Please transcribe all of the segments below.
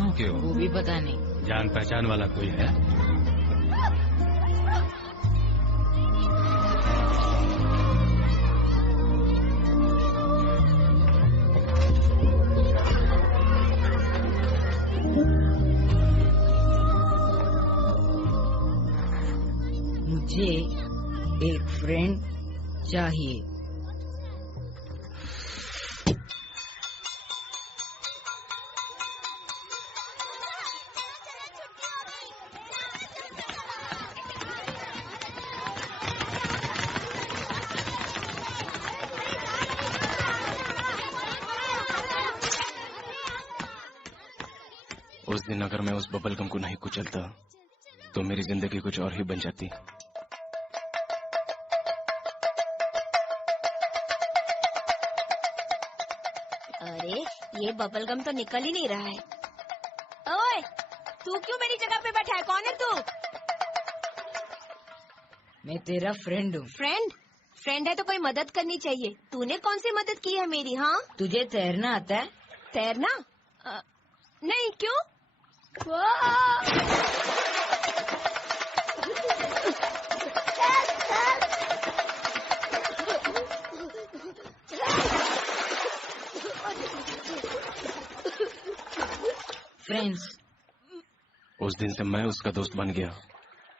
गांव के हो? वो भी पता नहीं। जान पहचान वाला कोई है? मुझे एक फ्रेंड चाहिए। उस दिन अगर मैं उस बबल गम को नहीं कुचलता तो मेरी जिंदगी कुछ और ही बन जाती। अरे ये बबल गम तो निकल ही नहीं रहा है। ओए, तू क्यों मेरी जगह पे बैठा है? कौन है तू? मैं तेरा फ्रेंड हूँ। फ्रेंड? फ्रेंड है तो कोई मदद करनी चाहिए। तूने कौन सी मदद की है मेरी? हाँ, तुझे तैरना आता है? तैरना? नहीं, क्यों? फ्रेंड्स। उस दिन से मैं उसका दोस्त बन गया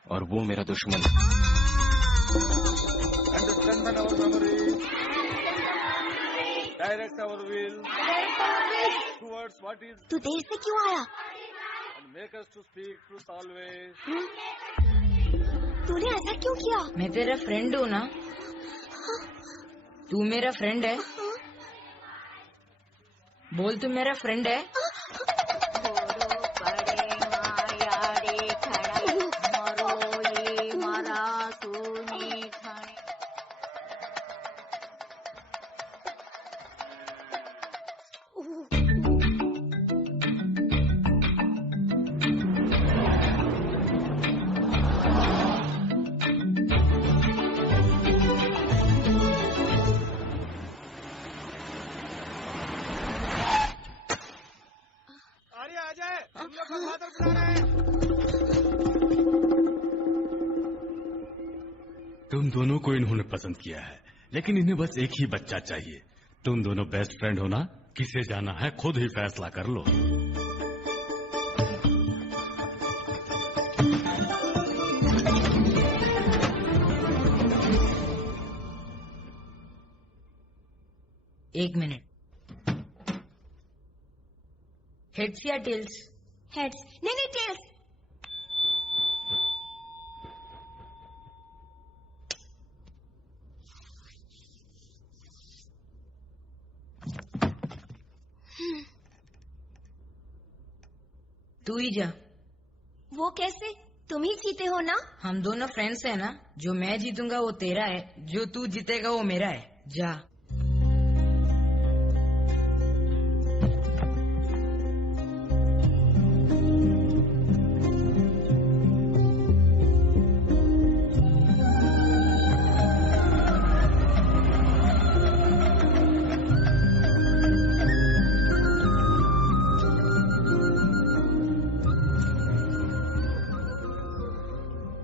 और वो मेरा दुश्मन। Strengthen our memory, direct our will towards what is, तू देर से क्यों आया? and make us to speak truth always. तूने ऐसा क्यों किया? मैं तेरा फ्रेंड हूँ ना? तू मेरा फ्रेंड है? बोल, तू मेरा फ्रेंड है? तुम दोनों को इन्होंने पसंद किया है, लेकिन इन्हें बस एक ही बच्चा चाहिए। तुम दोनों बेस्ट फ्रेंड हो ना? किसे जाना है खुद ही फैसला कर लो। एक मिनट। हेड्स या टेल्स? हेड्स। नहीं, टेल्स। तू ही जा। वो कैसे? तुम ही जीते हो ना? हम दोनों फ्रेंड्स हैं ना? जो मैं जीतूंगा वो तेरा है, जो तू जीतेगा वो मेरा है। जा।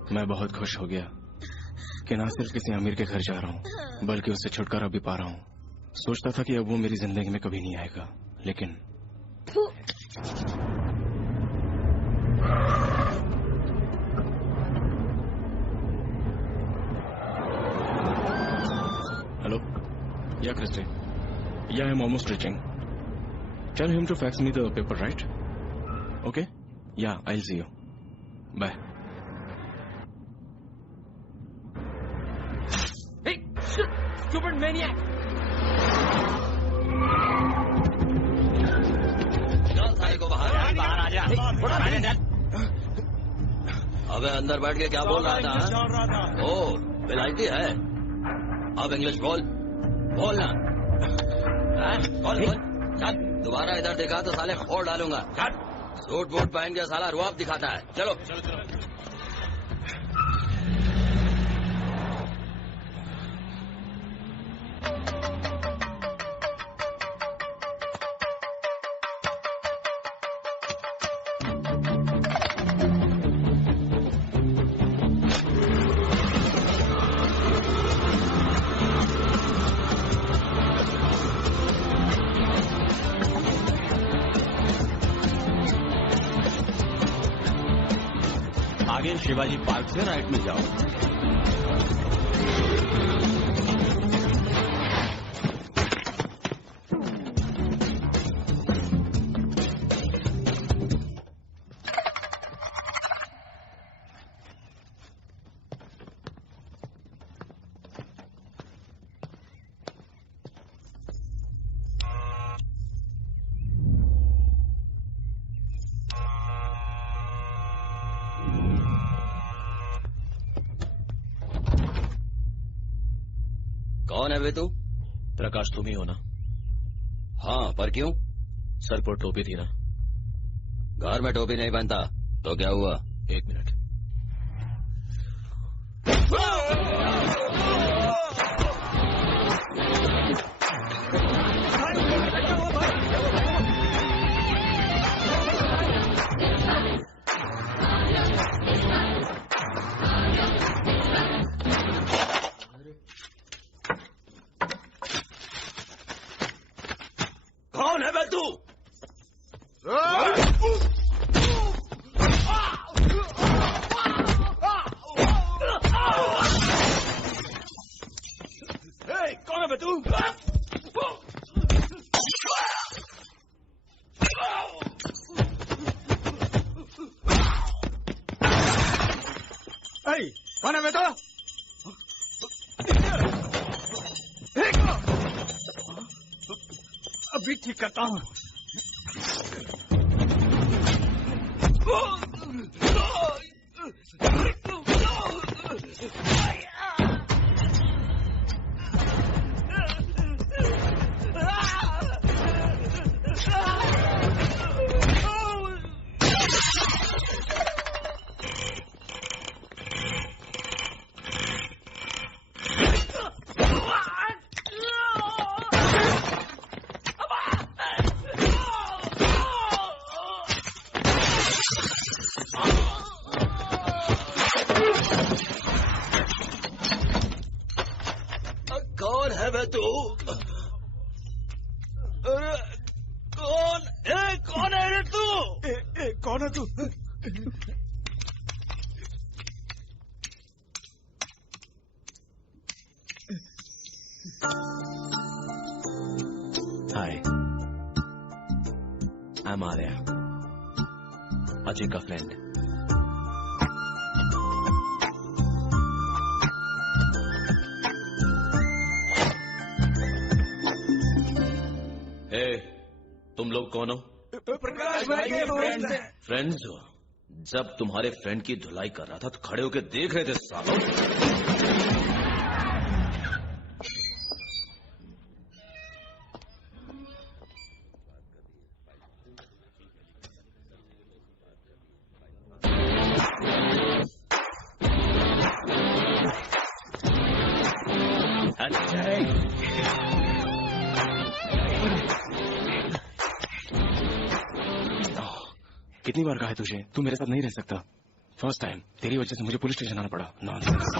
मैं बहुत खुश हो गया कि ना सिर्फ किसी अमीर के घर जा रहा हूँ बल्कि उससे छुटकारा भी पा रहा हूँ। सोचता था कि अब वो मेरी जिंदगी में कभी नहीं आएगा, लेकिन hello, yeah Christie, yeah I am almost reaching. Tell him to fax me the paper, right? Okay, yeah I will see you, bye. Stupid maniac! चल साले को बाहर आ जा। अबे अंदर बैठ के क्या बोल रहा था? ओ, बेलाइटी है। अब इंग्लिश बोल, बोलना। बोल। चल, दोबारा इधर देखा तो साले फोड़ डालूंगा। सूट बूट पहन के साला रुआब दिखाता है। चलो। आगे शिवाजी पार्क से राइट में जाओ। कौन है वे तू? प्रकाश तुम ही हो ना? हाँ, पर क्यों? सर पर टोपी थी ना? घर में टोपी नहीं पहनता तो क्या हुआ? 1 मिनट। कौन है बे तू? कौन है बे तू? कौन है बे तू? अभी ठीक करता हूँ। कौन है बे तू? कौन है रे तू? कौन है तू? हाय, आई एम आर्या, अजय का फ्रेंड। तुम लोग कौन हो? प्रकाश भाई के फ्रेंड्स हैं। फ्रेंड्स हो? जब तुम्हारे फ्रेंड की धुलाई कर रहा था तो खड़े होकर देख रहे थे सालों। कितनी बार कहा है तुझे तू मेरे साथ नहीं रह सकता? फर्स्ट टाइम तेरी वजह से मुझे पुलिस स्टेशन आना पड़ा। नॉनसेंस।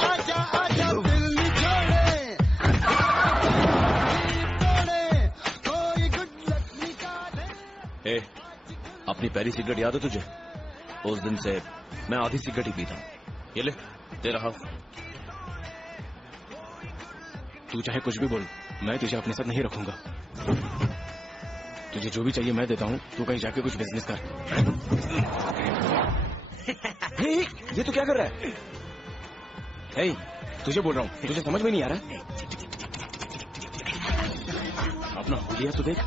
आजा आजा दिल निचोड़े, कोई गुड लक निकाले। अपनी पहली सिगरेट याद है तुझे? उस दिन से मैं आधी सिगरेट ही पीता। ये ले, दे रहा। तू चाहे कुछ भी बोल, मैं तुझे अपने साथ नहीं रखूंगा। तुझे जो भी चाहिए मैं देता हूँ, तू कहीं जाके कुछ बिजनेस कर। ये तू क्या कर रहा है? हे, तुझे बोल रहा हूँ, तुझे समझ में नहीं आ रहा? अपना हुलिया तो देख।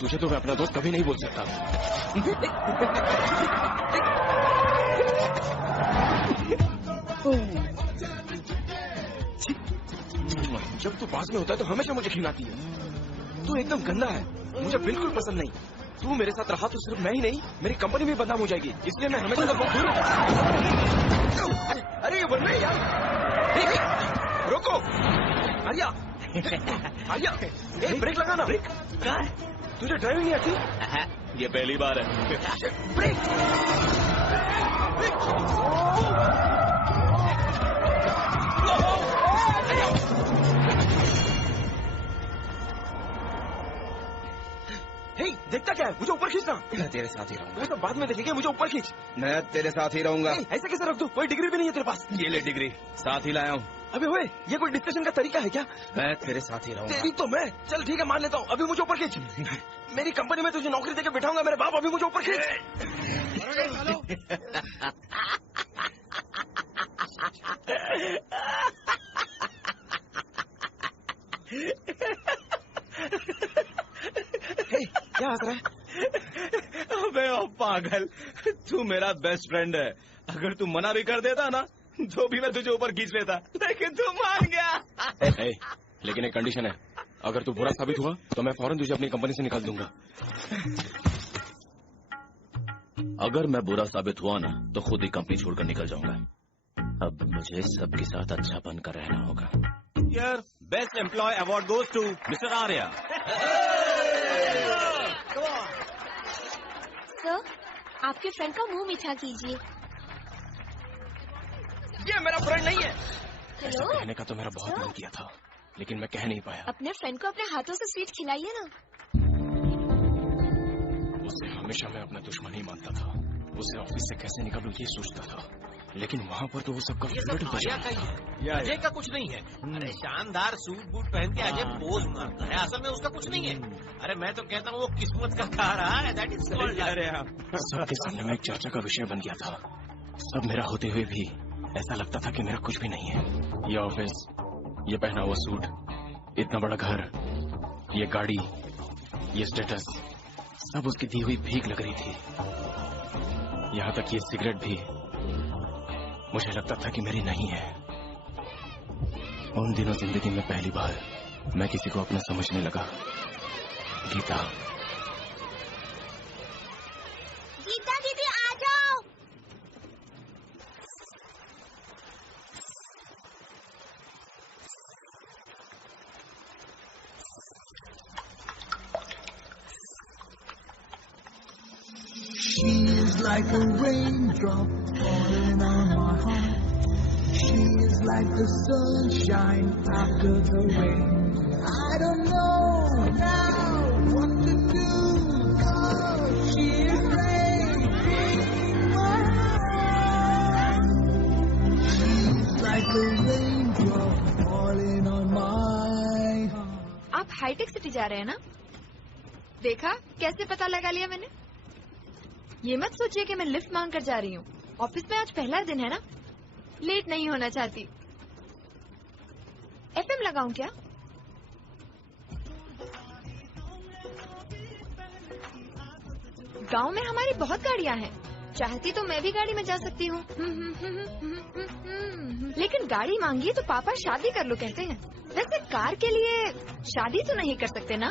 तुझे तो मैं अपना दोस्त कभी नहीं बोल सकता। जब तू पास में होता है तो हमेशा मुझे खिलाती है। तू एकदम गंदा है, मुझे बिल्कुल पसंद नहीं। तू मेरे साथ रहा तो सिर्फ मैं ही नहीं, मेरी कंपनी भी बदनाम हो जाएगी, इसलिए मैं हमेशा से बहुत दूर हूं। अरे ये बन रही यार, रोको। आर्या, आर्या, ब्रेक लगाना। ब्रेक? तुझे ड्राइविंग नहीं आती? ये पहली बार है। ब्रेक। हे, देखता क्या है? मुझे ऊपर खींचना। मैं तेरे साथ ही रहूंगा। वो तो बाद में देखेंगे, मुझे ऊपर खींच। मैं तेरे साथ ही रहूंगा। ऐसे कैसे रख दूं? कोई डिग्री भी नहीं है तेरे पास। ये ले डिग्री, साथ ही लाया हूँ। अबे ओए, ये कोई डिस्कशन का तरीका है क्या? मैं तेरे साथ ही रहूंगा। तेरी तो मैं। चल ठीक है, मान लेता हूँ। अभी मुझे ऊपर खींच। मेरी कंपनी में तुझे नौकरी देके बिठाऊंगा मेरे बाप। अभी मुझे ऊपर खींच। क्या हंस रहा है? अबे ओ पागल, तू मेरा बेस्ट फ्रेंड है। अगर तू मना भी कर देता ना तो भी मैं तुझे ऊपर खींच लेता, लेकिन तू मान गया। लेकिन एक कंडीशन है, अगर तू बुरा साबित हुआ तो मैं फौरन तुझे अपनी कंपनी से निकाल दूंगा। अगर मैं बुरा साबित हुआ ना तो खुद ही कंपनी छोड़कर निकल जाऊंगा। अब मुझे सबके साथ अच्छा बनकर रहना होगा। यार, best employee award goes to mister Arya. Sir, आपके फ्रेंड का मुंह मीठा कीजिए। ये मेरा फ्रेंड नहीं है। हेलो, कहने का तो मेरा बहुत मन किया था, लेकिन मैं कह नहीं पाया। अपने फ्रेंड को अपने हाथों से स्वीट खिलाइए ना। उसे हमेशा मैं अपना दुश्मन ही मानता था। उसे ऑफिस से कैसे निकालूं ये सोचता था, लेकिन वहाँ पर तो वो सबका फेवरेट बचा था। अजय का कुछ नहीं है। अरे शानदार सूट बूट पहन के अजय पोज मारता है, असल में उसका कुछ नहीं है। अरे मैं तो कहता हूँ वो किस्मत का खा रहा है। That is called. अरे सबके सामने मैं एक चर्चा का विषय बन गया था। सब मेरा होते हुए भी ऐसा लगता था कि मेरा कुछ भी नहीं है। ये ऑफिस, ये पहना हुआ सूट, इतना बड़ा घर, ये गाड़ी, ये स्टेटस, सब उसकी दी हुई भीख लग रही थी। यहाँ तक ये सिगरेट भी मुझे लगता था कि मेरी नहीं है। उन दिनों जिंदगी में पहली बार मैं किसी को अपना समझने लगा। गीता। गीता दीदी आ जाओ। She's like a raindrop falling on my heart. She's like the sunshine after the rain. I don't know now what to do. Oh, she's breaking my heart. She's like a raindrop falling on my heart. आप hi tech city जा रहे हैं ना? देखा कैसे पता लगा लिया मैंने? ये मत सोचिए कि मैं लिफ्ट मांग कर जा रही हूँ। ऑफिस में आज पहला दिन है ना, लेट नहीं होना चाहती। एफएम लगाऊं क्या? गांव में हमारी बहुत गाड़ियां हैं, चाहती तो मैं भी गाड़ी में जा सकती हूँ। लेकिन गाड़ी मांगी तो पापा शादी कर लो कहते हैं। वैसे कार के लिए शादी तो नहीं कर सकते ना?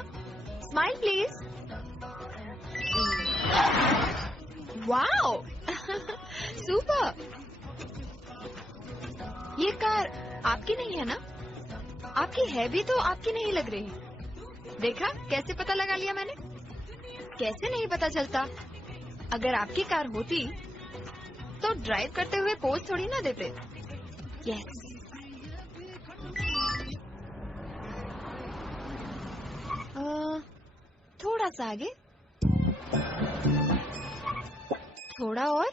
Smile please. Wow, super. ये कार आपकी नहीं है ना? आपकी है भी तो आपकी नहीं लग रही। देखा कैसे पता लगा लिया मैंने? कैसे नहीं पता चलता? अगर आपकी कार होती तो ड्राइव करते हुए पोज थोड़ी ना देते। यस। थोड़ा सा आगे, थोड़ा और।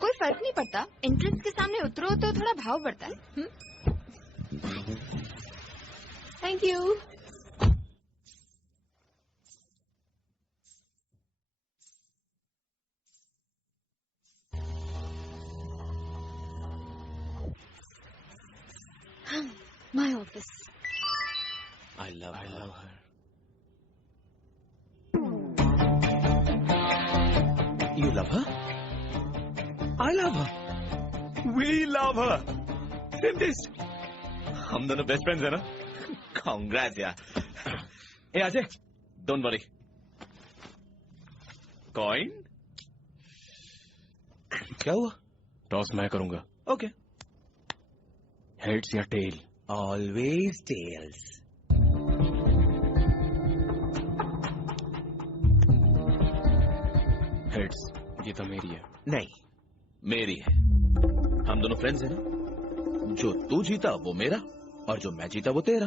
कोई फर्क नहीं पड़ता, एंट्रेंस के सामने उतरो तो थोड़ा भाव बढ़ता है। Thank you. My office. I love her. You love her? I love her. We love her. Same taste. हम दोनों बेस्ट फ्रेंड्स हैं ना? Congrats यार. ए अजय, don't worry. Coin? क्या हुआ? टॉस मैं करूंगा. Okay. Heads या tail? Always tails. Heads, Geeta मेरी है। नहीं, मेरी है। हम दोनों फ्रेंड्स हैं ना? जो तू जीता वो मेरा और जो मैं जीता वो तेरा।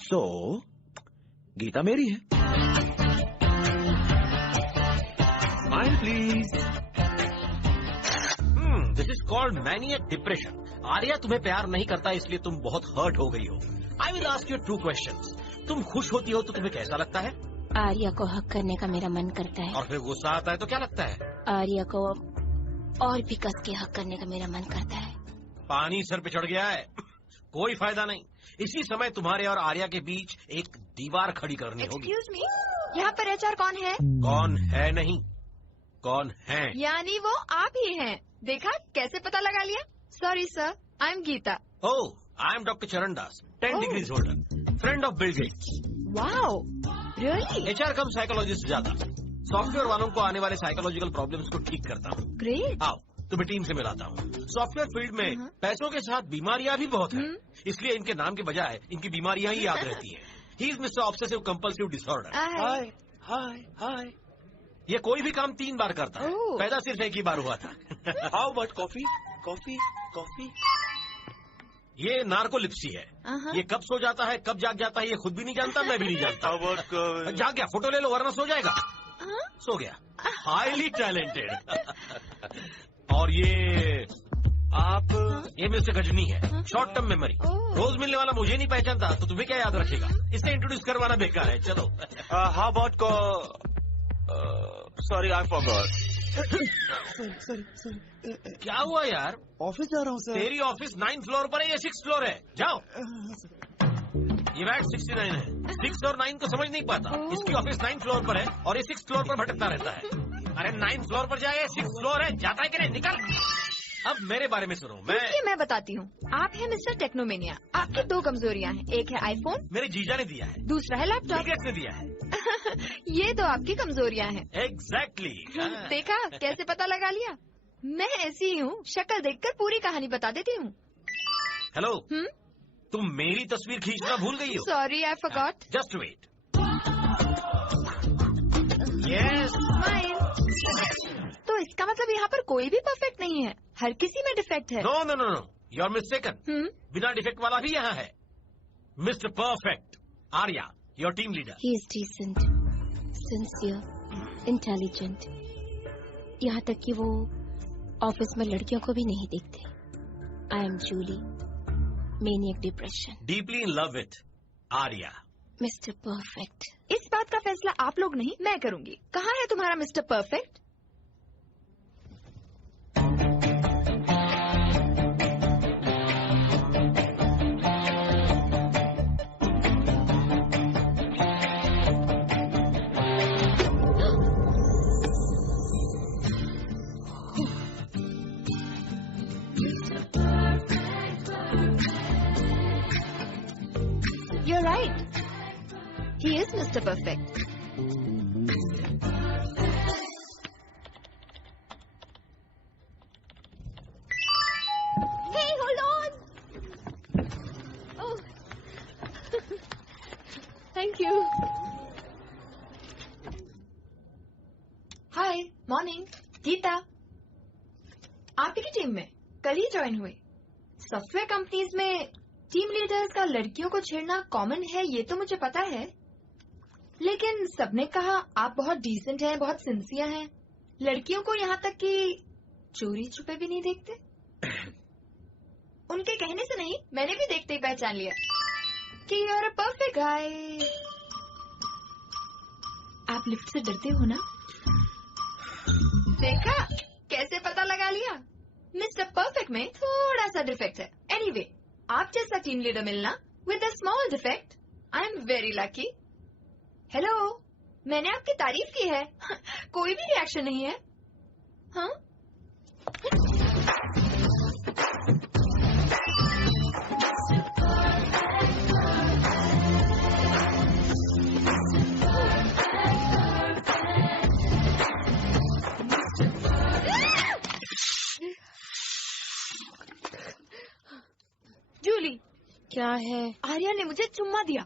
सो गीता मेरी है। Smile please. This is called maniac depression. Arya तुम्हें प्यार नहीं करता इसलिए तुम बहुत हर्ट हो गई हो। आई विल आस्क यू 2 क्वेश्चंस। तुम खुश होती हो तो तुम्हें कैसा लगता है? आर्या को हक करने का मेरा मन करता है। और फिर गुस्सा आता है तो क्या लगता है? आर्या को और भी कस के हक करने का मेरा मन करता है। पानी सर पे चढ़ गया है, कोई फायदा नहीं। इसी समय तुम्हारे और आर्या के बीच एक दीवार खड़ी करनी होगी। एक्सक्यूज मी, यहाँ पर एचआर कौन है? कौन है नहीं, कौन है? यानी वो आप ही हैं। देखा कैसे पता लगा लिया? Sorry sir, I am Geeta. Oh, I am doctor Charan Das, 10 degrees holder, friend of Bill Gates. Wow, really? HR cum psychologist ज्यादा। सॉफ्टवेयर वालों को आने वाले साइकोलॉजिकल प्रॉब्लम्स को ठीक करता हूँ। ग्रेट। आओ तुम्हें टीम से मिलाता हूँ। सॉफ्टवेयर फील्ड में पैसों के साथ बीमारियां भी बहुत हैं, इसलिए इनके नाम के बजाय इनकी बीमारियां ही याद रहती हैं। He is mister obsessive compulsive disorder. हाय हाय हाय। ये कोई भी काम 3 बार करता है, पैदा सिर्फ एक ही बार हुआ था। How about coffee? Coffee coffee. ये नार्कोलिप्सी है। ये कब सो जाता है कब जाग जाता है ये खुद भी नहीं जानता, मैं भी नहीं जानता। जाग गया, फोटो ले लो वरना सो जाएगा। सो गया। Highly talented. और ये मिस्टर गजनी है, शॉर्ट टर्म मेमोरी। रोज मिलने वाला मुझे नहीं पहचानता तो तुम्हें क्या याद रखेगा? इससे इंट्रोड्यूस करवाना बेकार है। चलो। How about sorry I forgot. क्या हुआ यार? ऑफिस जा रहा हूँ सर। तेरी ऑफिस 9th फ्लोर पर है या 6th फ्लोर है? जाओ। ये बैट 69 है। 6 और 9 को समझ नहीं पाता। इसकी ऑफिस 9th फ्लोर पर है और ये 6th फ्लोर पर भटकता रहता है। अरे 9th फ्लोर पर जाए, 6th फ्लोर है, जाता है कि नहीं? निकल। अब मेरे बारे में सुनो। मैं बताती हूँ। आप हैं मिस्टर टेक्नोमेनिया। आपकी 2 कमजोरियाँ हैं, एक है आईफोन, मेरे जीजा ने दिया है। दूसरा है लैपटॉप, ने दिया है। ये तो आपकी कमजोरियाँ हैं। एग्जैक्टली। देखा कैसे पता लगा लिया? मैं ऐसी ही हूँ, शक्ल देखकर पूरी कहानी बता देती हूँ। हेलो, तुम मेरी तस्वीर खींचना भूल गई हो। Sorry I forgot. Just wait. Yes, smile. तो इसका मतलब यहाँ पर कोई भी परफेक्ट नहीं है, हर किसी में डिफेक्ट है। No no no no, you are mistaken. बिना डिफेक्ट वाला भी यहाँ है। Mister perfect, Arya, your team leader. He is decent, sincere, intelligent, यहाँ तक कि वो ऑफिस में लड़कियों को भी नहीं देखते। I am Julie, maniac depression, deeply in love with Arya. Mister perfect. इस बात का फैसला आप लोग नहीं, मैं करूंगी। कहाँ है तुम्हारा mister perfect? You're right. He is Mr. Perfect. Hey, hold on. Oh. Thank you. Hi, morning. Geeta, आप ही की टीम में कल ही ज्वाइन हुए। सॉफ्टवेयर कंपनीज में टीम लीडर्स का लड़कियों को छेड़ना कॉमन है, ये तो मुझे पता है, लेकिन सबने कहा आप बहुत डिसेंट हैं, बहुत सिंसियर हैं, लड़कियों को यहाँ तक कि चोरी छुपे भी नहीं देखते। उनके कहने से नहीं, मैंने भी देखते ही पहचान लिया कि you are a perfect guy. आप लिफ्ट से डरते हो ना? देखा कैसे पता लगा लिया? मिस्टर परफेक्ट में थोड़ा सा डिफेक्ट है। एनीवे, आप जैसा टीम लीडर मिलना with a small defect, I am very lucky. Hello, मैंने आपकी तारीफ की है, कोई भी रिएक्शन नहीं है। हाँ? जूली, क्या है? आर्या ने मुझे चुम्मा दिया।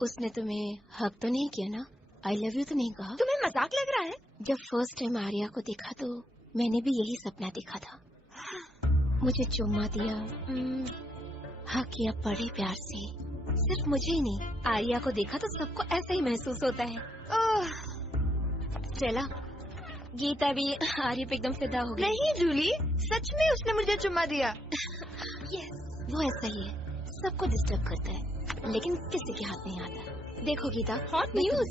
उसने तुम्हें हक तो नहीं किया ना? आई लव यू तो नहीं कहा? तुम्हें मजाक लग रहा है? जब फर्स्ट टाइम आर्या को देखा तो मैंने भी यही सपना देखा था। मुझे चुम्मा दिया, हक किया बड़े प्यार से, सिर्फ मुझे ही नहीं, आर्या को देखा तो सबको ऐसा ही महसूस होता है। स्टेला, गीता भी आर्या पे एकदम फिदा हो गई। नहीं जूली, सच में उसने मुझे चुम्मा दिया। यस, वो ऐसा ही है, सबको डिस्टर्ब करता है, लेकिन किसी के हाथ नहीं आता। देखो गीता, हॉट न्यूज।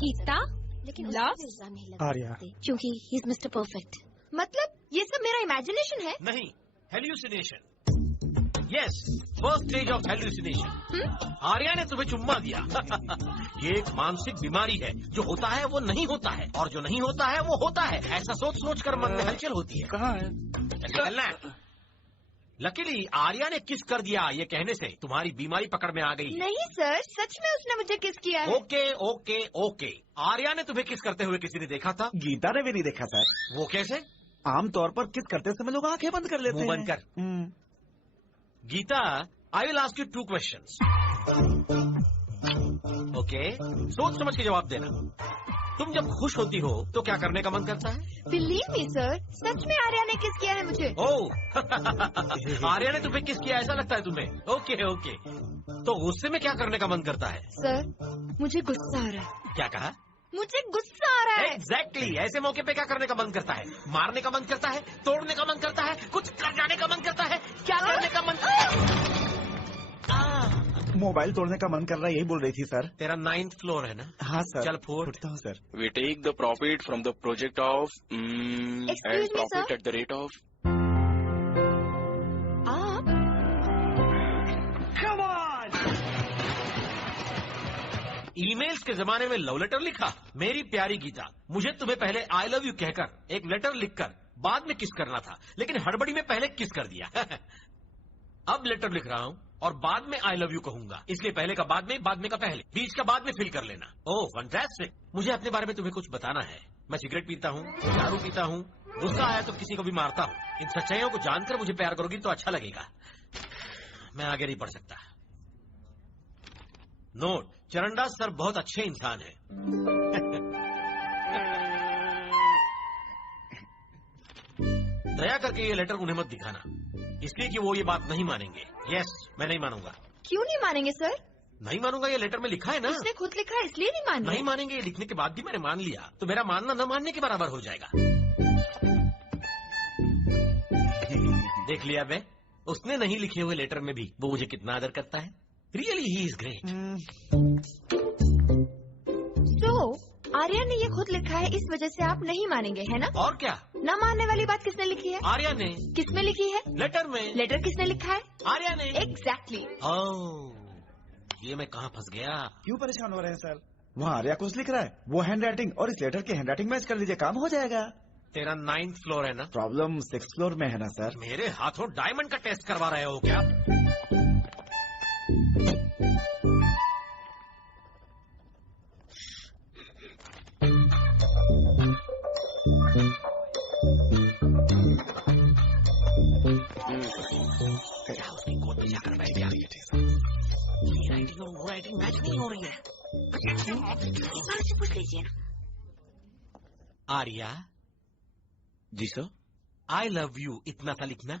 गीता, लेकिन इल्जाम नहीं लगा क्योंकि ही इज मिस्टर परफेक्ट। मतलब ये सब मेरा इमेजिनेशन है? नहीं, hallucination. Yes, first stage of hallucination. Arya ने तुम्हें चुम्मा दिया। ये एक मानसिक बीमारी है, जो होता है वो नहीं होता है, और जो नहीं होता है वो होता है। ऐसा सोच सोच कर मन में हलचल होती है। कहाँ है? निकलना है। लकीली आर्या ने किस कर दिया, ये कहने से तुम्हारी बीमारी पकड़ में आ गई। नहीं सर, सच में उसने मुझे किस किया है। ओके ओके ओके, आर्या ने तुम्हें किस करते हुए किसी ने देखा था? गीता ने भी नहीं देखा सर। वो कैसे? आमतौर पर किस करते समय लोग आंखें बंद कर लेते हैं। मुंह बंद कर। Geeta, I will ask you 2 questions. Okay, सोच समझ के जवाब देना। तुम जब खुश होती हो तो क्या करने का मन करता है? बिलीव मी सर, सच में आर्या ने किस किया है मुझे। ओह, आर्या ने तुम्हें किस किया, ऐसा लगता है तुम्हें? ओके ओके, तो गुस्से में क्या करने का मन करता है? सर, मुझे गुस्सा आ रहा है। क्या कहा? मुझे गुस्सा आ रहा है। एग्जैक्टली, ऐसे मौके पे क्या करने का मन करता है? मारने का मन करता है, तोड़ने का मन करता है, कुछ कर जाने का मन करता है, क्या करने का मन? मोबाइल तोड़ने का मन कर रहा है, यही बोल रही थी सर। तेरा 9th फ्लोर है ना? हाँ सर। चल फोड़। उठता हूँ sir. We take the profit from the project of and profit at the rate of. Come on! Emails के जमाने में लव लेटर लिखा? मेरी प्यारी गीता, मुझे तुम्हें पहले आई लव यू कहकर एक लेटर लिखकर बाद में किस करना था, लेकिन हड़बड़ी में पहले किस कर दिया। अब लेटर लिख रहा हूँ और बाद में आई लव यू कहूंगा, इसलिए पहले का बाद में का पहले, बीच का बाद में फिल कर लेना। Oh fantastic. मुझे अपने बारे में तुम्हें कुछ बताना है। मैं सिगरेट पीता हूँ, दारू पीता हूँ, गुस्सा आया तो किसी को भी मारता हूँ। इन सच्चाइयों को जानकर मुझे प्यार करोगी तो अच्छा लगेगा। मैं आगे नहीं बढ़ सकता। नोट, चरणदास सर बहुत अच्छे इंसान हैं। दया करके ये लेटर उन्हें मत दिखाना, इसलिए कि वो ये बात नहीं मानेंगे। यस, मैं नहीं मानूंगा। क्यों नहीं मानेंगे सर? नहीं मानूंगा, ये लेटर में लिखा है ना। उसने खुद लिखा है इसलिए नहीं मानेंगे। नहीं मानेंगे, ये लिखने के बाद भी मैंने मान लिया तो मेरा मानना न मानने के बराबर हो जाएगा। देख लिया बे, उसने नहीं लिखे हुए लेटर में भी वो मुझे कितना आदर करता है। Really he is great. Arya ने ये खुद लिखा है, इस वजह से आप नहीं मानेंगे, है ना? और क्या? न मानने वाली बात किसने लिखी है? आर्या ने। किसमें लिखी है? लेटर में। लेटर किसने लिखा है? आर्या ने। एग्जैक्टली। ये मैं कहाँ फंस गया? क्यों परेशान हो रहे हैं सर? वहाँ आर्या कुछ लिख रहा है, वो हैंड राइटिंग और इस लेटर की हैंड राइटिंग मैच कर लीजिए, काम हो जाएगा। तेरा 9th फ्लोर है ना? प्रॉब्लम 6th फ्लोर में है ना सर? मेरे हाथों डायमंड का टेस्ट करवा रहे हो क्या? उसकी गोद में जाकर बैठ गया। ये राइटिंग और वो राइटिंग मैच नहीं हो रही है। पूछ लीजिए ना। आर्या। जी सर। आई लव यू इतना सा लिखना।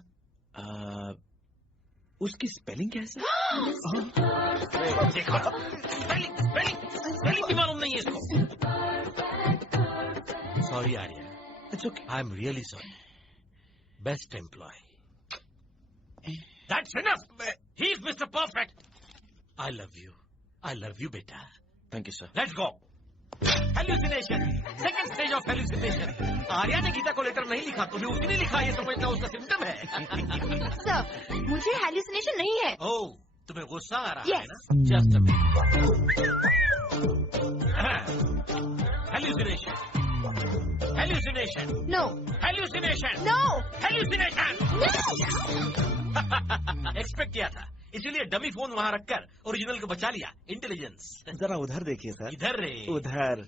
उसकी स्पेलिंग क्या है सर? देखो, स्पेलिंग भी मालूम नहीं है इसको। Sorry Arya, it's okay. I am really sorry. Best employee. That's enough. He is Mr. Perfect. I love you. I love you, beta. Thank you, sir. Let's go. Hallucination. Second stage of hallucination. Arya ने गीता को letter नहीं लिखा तो भी उसने लिखा, ये समझता उसका सिम्टम है। सर, मुझे hallucination नहीं है। ओह, तुम्हें गुस्सा आ रहा है ना? Just a minute. Hallucination. Hallucination. No. Hallucination. No. Hallucination. No. Expect किया था, इसीलिए डमी फोन वहाँ रखकर ओरिजिनल को बचा लिया। इंटेलिजेंस। जरा उधर देखिए सर। इधर रे। उधर।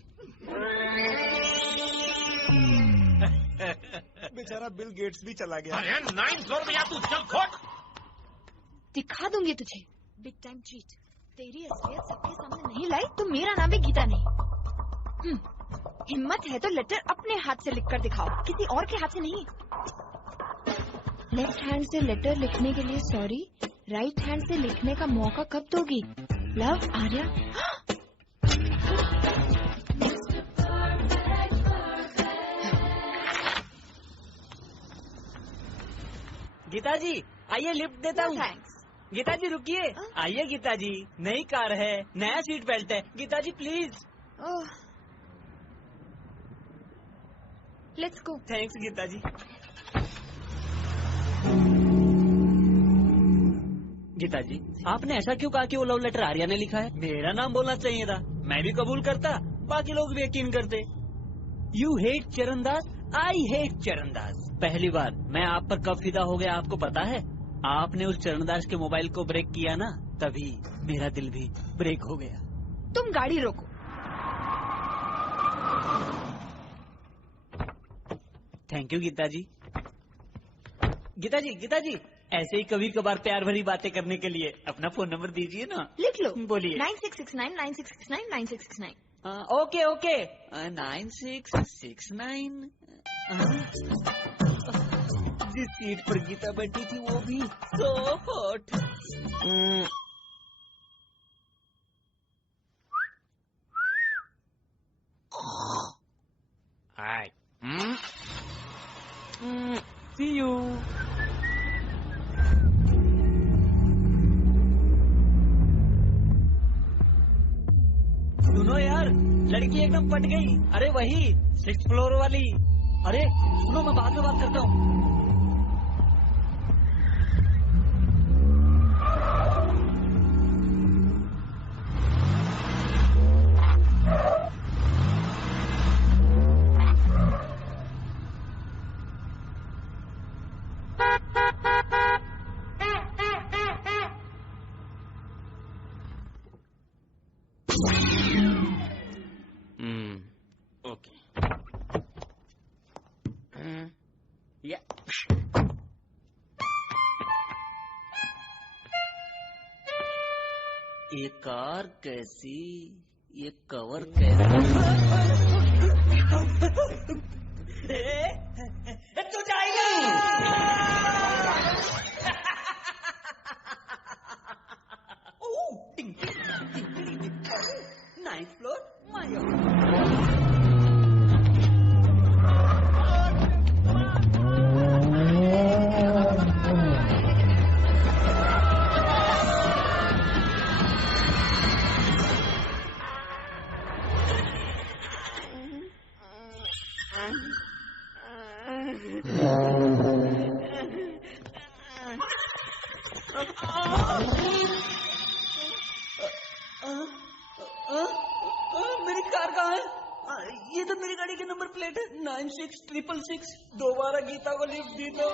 बेचारा बिल गेट्स भी चला गया। अरे 9th फ्लोर में या तू चल खोट। दिखा दूंगी तुझे बिग टाइम ट्रीट। तेरी असलियत सबके सामने नहीं लाई तो मेरा नाम भी गीता नहीं। हिम्मत है तो लेटर अपने हाथ से लिखकर दिखाओ, किसी और के हाथ से नहीं। लेफ्ट हैंड से लेटर लिखने के लिए सॉरी, राइट हैंड से लिखने का मौका कब दोगी? लव आर्या। गीता जी आइए, लिफ्ट देता हूँ। थैंक्स। गीता जी रुकिए। आइए गीता जी, नई कार है, नया सीट बेल्ट है। Geeta ji please. Let's go. Thanks Geeta ji. Geeta ji आपने ऐसा क्यों कहा कि वो लव लेटर आर्या ने लिखा है? मेरा नाम बोलना चाहिए था, मैं भी कबूल करता, बाकी लोग भी यकीन करते। You hate Charandas, I hate Charandas. पहली बार मैं आप पर कब फिदा हो गया आपको पता है? आपने उस चरणदास के मोबाइल को ब्रेक किया ना, तभी मेरा दिल भी ब्रेक हो गया। तुम गाड़ी रोको। Thank you Gita ji. गीता जी ऐसे ही कभी कभार प्यार भरी बातें करने के लिए अपना फोन नंबर दीजिए ना। लिख लो। बोलिए। 9669 9669 9669। ओके 9669। जिस सीट पर गीता बैठी थी वो भी so hot. Hi. See you। सुनो यार, लड़की एकदम पट गई। अरे वही 6th फ्लोर वाली। अरे सुनो, मैं बाद में बात करता हूँ। ये कार कैसी, ये कवर कैसा। तू जाएगा। 9th फ्लोर मायो। मेरी कार कहाँ है? ये तो मेरी गाड़ी की नंबर प्लेट है 96666। दोबारा गीता को लिफ्ट दी तो।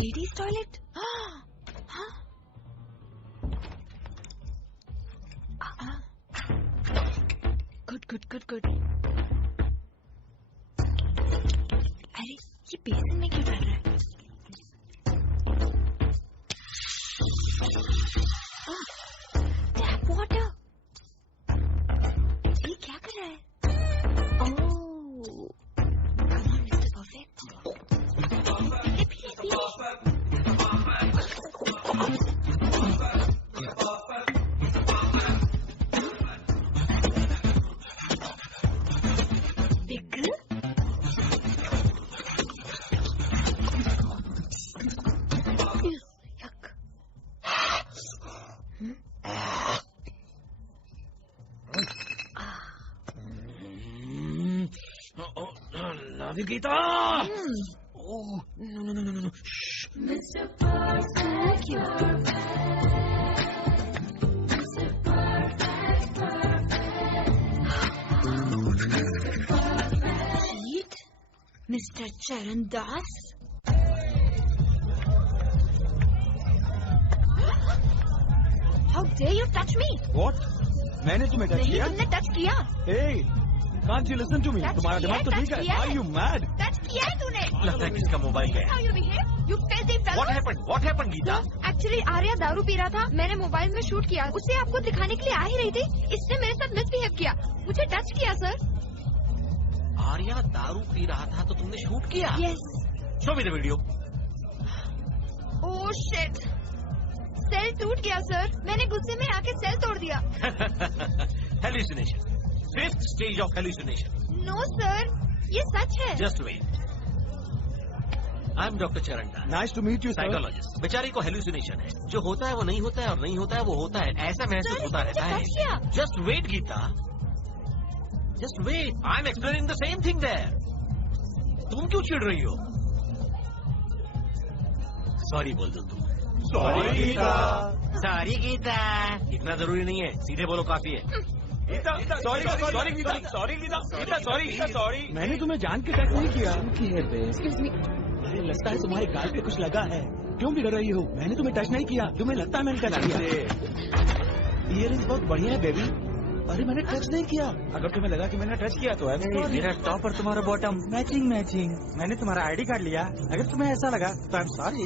Ladies toilet. गुड। अरे ये बेसिन में क्यों डाल रहा है? Tap water. ये क्या कर रहा है? Oh, come on mister perfect. Love you Geeta. Oh no. Thank you. Mr. Charandas? How dare you touch me? What? मैंने तुम्हें टच किया? तुमने टच किया? Hey, can't you listen to me? Touch तुम्हारा दिमाग तो ठीक है? Are you mad? Touch किया है तूने? लगता है किसका मोबाइल गया। What happened, Geeta? Actually Arya दारू पी रहा था, मैंने मोबाइल में शूट किया, उसे आपको दिखाने के लिए आ ही रही थी, इसने मेरे साथ मिसबिहेव किया, मुझे टच किया सर। आर्या दारू पी रहा था तो तुमने शूट किया? Yes. Show me the video. Oh shit, cell टूट गया सर, मैंने गुस्से में आके सेल तोड़ दिया। Hallucination, 5th stage of hallucination. No sir, ये सच है। Just wait, I am doctor Charan Das. Nice to meet you, psychologist. बेचारी को हेलुसिनेशन है, जो होता है वो नहीं होता है और नहीं होता है वो होता है, ऐसा महसूस होता रहता है। Just wait Geeta, just wait, I am explaining the same thing there. तुम क्यों चिढ़ रही हो? सॉरी बोल दो तुम। सॉरी गीता। सॉरी गीता, इतना जरूरी नहीं है, सीधे बोलो काफी है। सॉरी। मैंने तुम्हें जान के टच नहीं किया। मुझे लगता है तुम्हारे गाल पे कुछ लगा है, क्यों बिगड़ रही हो? मैंने तुम्हें टच नहीं किया, तुम्हें लगता है मैंने टच किया। इयरिंग्स बहुत बढ़िया है बेबी। अरे मैंने टच नहीं किया, अगर तुम्हें लगा कि मैंने टच किया तो है। मेरा टॉप और तुम्हारा बॉटम मैचिंग। मैंने तुम्हारा आईडी कार्ड लिया, अगर तुम्हें ऐसा लगा तो आई एम सॉरी।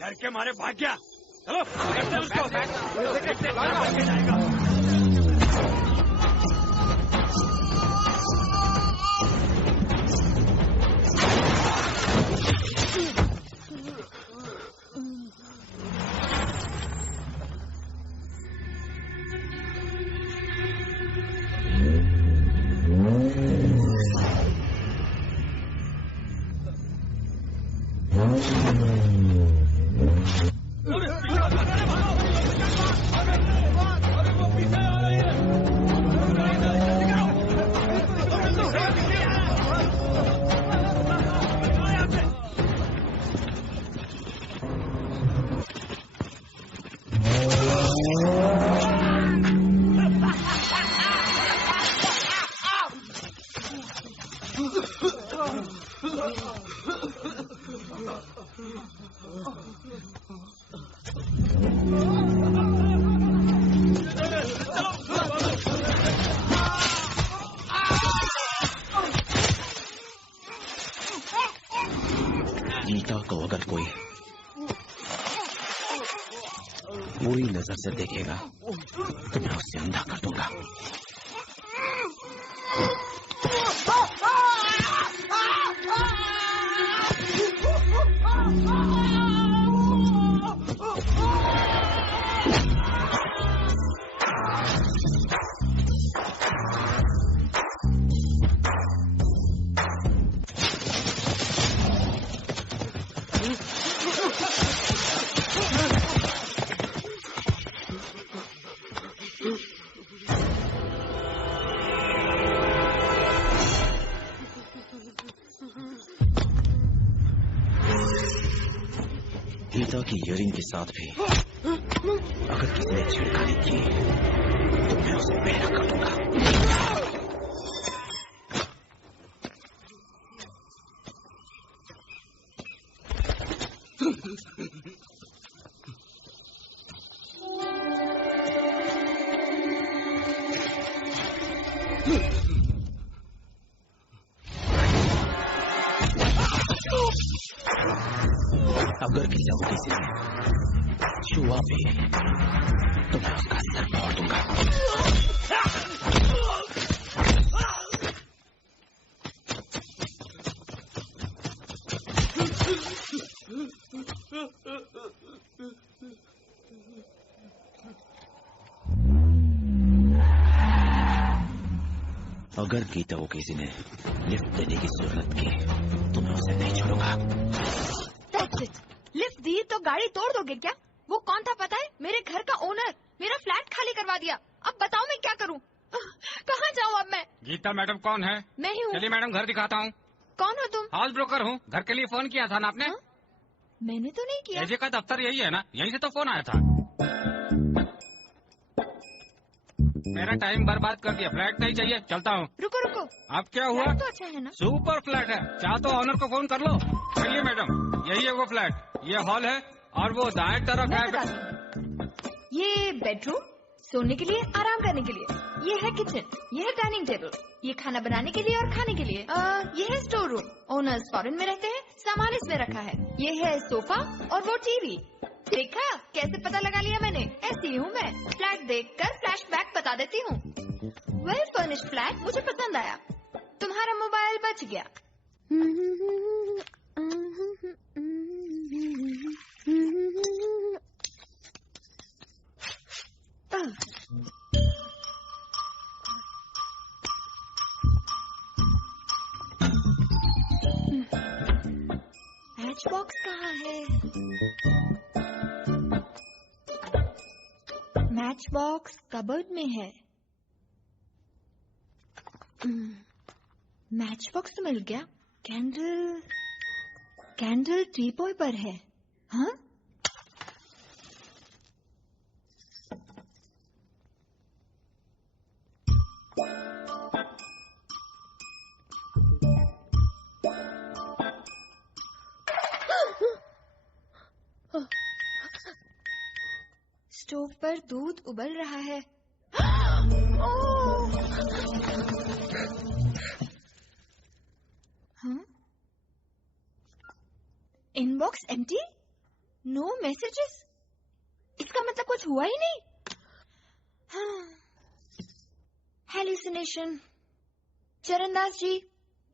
डर के मारे भाग गया। चलो गीता को अगर कोई बुरी नजर से देखेगा तो मैं उससे अंधा कर दूंगा। गीता की इयरिंग के साथ भी अगर किसी ने छेड़खानी की तो मैं उसे बहरा कर दूंगा। अगर किसी को किसी ने छुआ भी तो मैं उसका सर फोड़ दूंगा। अगर गीता को किसी ने लिफ्ट देने की जरूरत की तो मैं उसे नहीं छोड़ूंगा। लिफ्ट दी तो गाड़ी तोड़ दोगे क्या? वो कौन था पता है? मेरे घर का ओनर, मेरा फ्लैट खाली करवा दिया। अब बताओ मैं क्या करूं? कहाँ जाऊं अब मैं? गीता मैडम कौन है? मैं ही हूँ। चलिए मैडम घर दिखाता हूँ। कौन हो तुम? हाउस ब्रोकर हूँ। घर के लिए फोन किया था ना आपने? मैंने तो नहीं किया। एजे का दफ्तर यही है ना? यहीं से तो फोन आया था। मेरा टाइम बर्बाद कर दिया। फ्लैट नहीं चाहिए, चलता हूँ। रुको रुको। अब क्या हुआ? तो अच्छा है ना? सुपर फ्लैट है। चाहो तो ऑनर को फोन कर लो। चलिए मैडम, यही है वो फ्लैट। ये हॉल है और वो दाएं तरफ है। ये बेडरूम, सोने के लिए, आराम करने के लिए। ये है किचन, ये है डाइनिंग टेबल, ये खाना बनाने के लिए और खाने के लिए। ये है स्टोर रूम। ओनर्स फॉरेन में रहते हैं, सामान इसमें रखा है। ये है सोफा और वो टीवी। देखा कैसे पता लगा लिया मैंने? ऐसी हूँ मैं, फ्लैट देखकर फ्लैशबैक बता देती हूँ। वेल फर्निश्ड फ्लैट मुझे पसंद आया। तुम्हारा मोबाइल बच गया। मैच बॉक्स कहाँ है? मैच बॉक्स कबर्ड में है। मैच बॉक्स तो मिल गया। कैंडल टीपॉय पर है। हाँ? स्टोव पर दूध उबल रहा है। हाँ? Inbox empty, no messages. इसका मतलब कुछ हुआ ही नहीं। Hallucination. Charandas ji,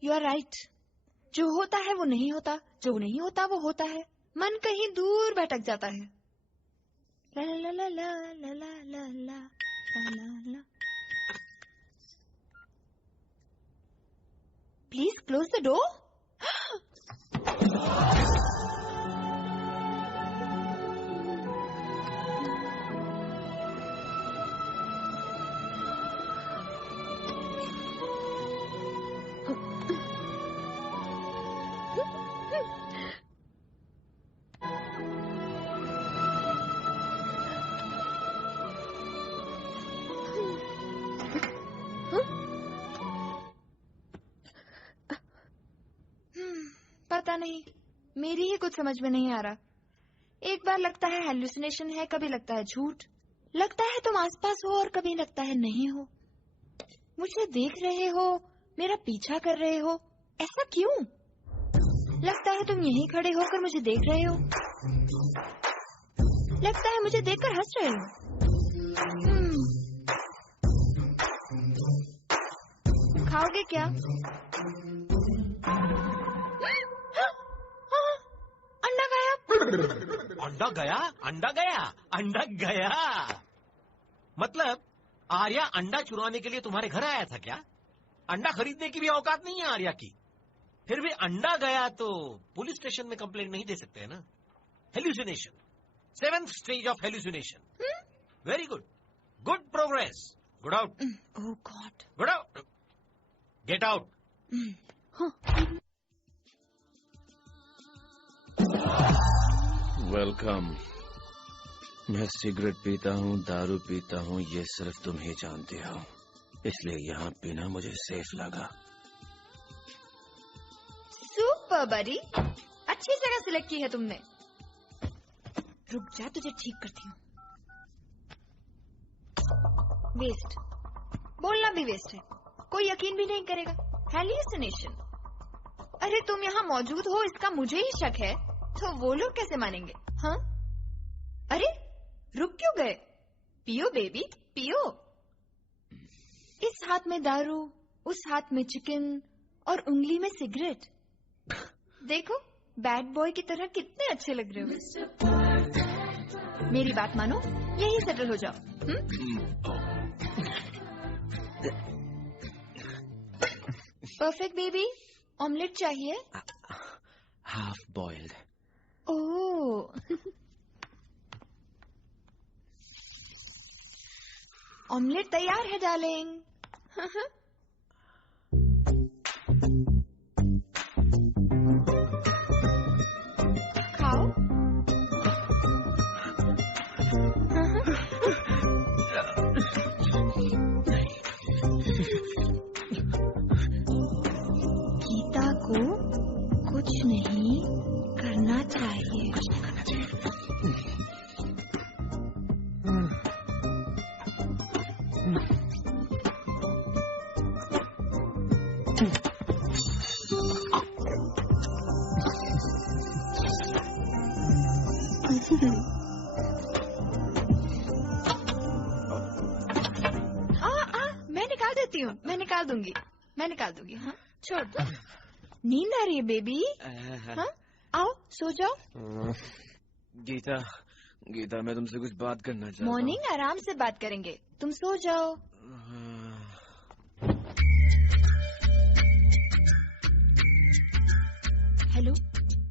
you are right. जो होता है वो नहीं होता, जो नहीं होता वो होता है। मन कहीं दूर भटक जाता है। ला ला ला ला ला ला ला ला ला ला। Please close the door. पता नहीं, मेरी ही कुछ समझ में नहीं आ रहा। एक बार लगता है हेलुसिनेशन है, कभी लगता है झूठ। लगता है तुम आसपास हो और कभी लगता है नहीं हो। मुझे देख रहे हो, मेरा पीछा कर रहे हो, ऐसा क्यों? लगता है तुम यहीं खड़े होकर मुझे देख रहे हो। लगता है मुझे देखकर हंस रहे हो। खाओगे क्या? अंडा गया, अंडा गया, अंडा गया। मतलब आर्या अंडा चुराने के लिए तुम्हारे घर आया था क्या? अंडा खरीदने की भी औकात नहीं है आर्या की। फिर भी अंडा गया तो पुलिस स्टेशन में कंप्लेंट नहीं दे सकते है ना? Hallucination, 7th stage of hallucination. Very good, good progress. Good out. Oh God, good out, get out. Welcome. मैं सिगरेट पीता हूँ, दारू पीता हूँ, ये सिर्फ तुम ही जानते हो, इसलिए यहाँ पीना मुझे सेफ लगा। सुपर बड़ी, अच्छी जगह सिलेक्ट की है तुमने। रुक जा, तुझे ठीक करती हूँ। वेस्ट, बोलना भी वेस्ट है, कोई यकीन भी नहीं करेगा। हेल्यूसिनेशन। अरे तुम यहाँ मौजूद हो इसका मुझे ही शक है, तो वो लोग कैसे मानेंगे? हाँ? अरे रुक क्यों गए? पियो बेबी, पियो। इस हाथ में दारू, उस हाथ में चिकन और उंगली में सिगरेट। देखो बैड बॉय की तरह कितने अच्छे लग रहे हो। मेरी बात मानो, यही सेटल हो जाओ। परफेक्ट बेबी, ऑमलेट चाहिए? Half boiled. ओह, ऑमलेट तैयार है डार्लिंग। मैं निकाल देती हूँ, मैं निकाल दूंगी। हाँ, छोड़ दो। नींद आ रही है बेबी? हाँ, आओ सो जाओ। गीता, गीता मैं तुमसे कुछ बात करना चाहता हूँ। मॉर्निंग आराम से बात करेंगे, तुम सो जाओ। Hello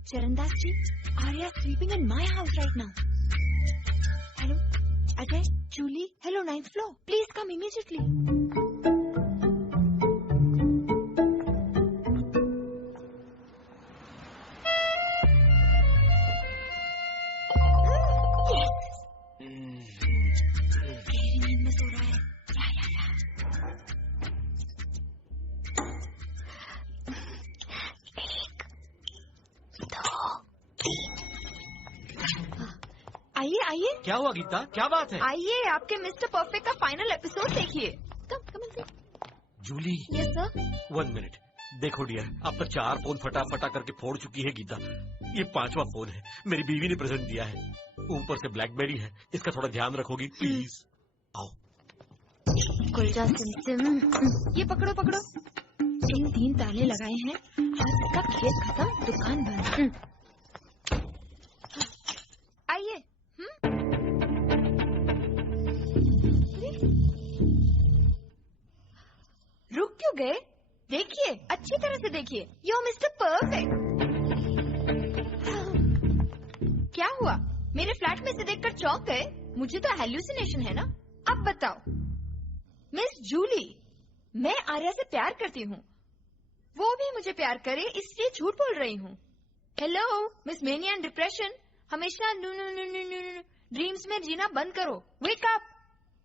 Charandas ji, Arya sleeping in my house right now. Hello Ajay, Julie, hello 9th floor, please come immediately. आइए। क्या हुआ गीता, क्या बात है? आइए, आपके मिस्टर परफेक्ट का फाइनल एपिसोड देखिए। जूली। Yes sir. 1 मिनट। देखो डियर, अब तक 4 फोन फटा करके फोड़ चुकी है गीता। ये 5वां फोन है, मेरी बीवी ने प्रेजेंट दिया है। ऊपर से ब्लैकबेरी है, इसका थोड़ा ध्यान रखोगी प्लीज? आओ। गुलजा सिम, ये पकड़ो। इन 3 ताले लगाए हैं, आज इसका खेत खत्म, दुकान बंद। आइए। रुक क्यों गए? देखिए, अच्छी तरह से देखिए। यो मिस्टर परफेक्ट। क्या हुआ? मेरे फ्लैट में से देखकर चौंक गए? मुझे तो हेल्यूसिनेशन है ना। अब बताओ। मिस जूली, मैं आर्या से प्यार करती हूँ, वो भी मुझे प्यार करे, इसलिए झूठ बोल रही हूँ। Hello miss mania and depression, हमेशा ड्रीम्स में जीना बंद करो। Wake up.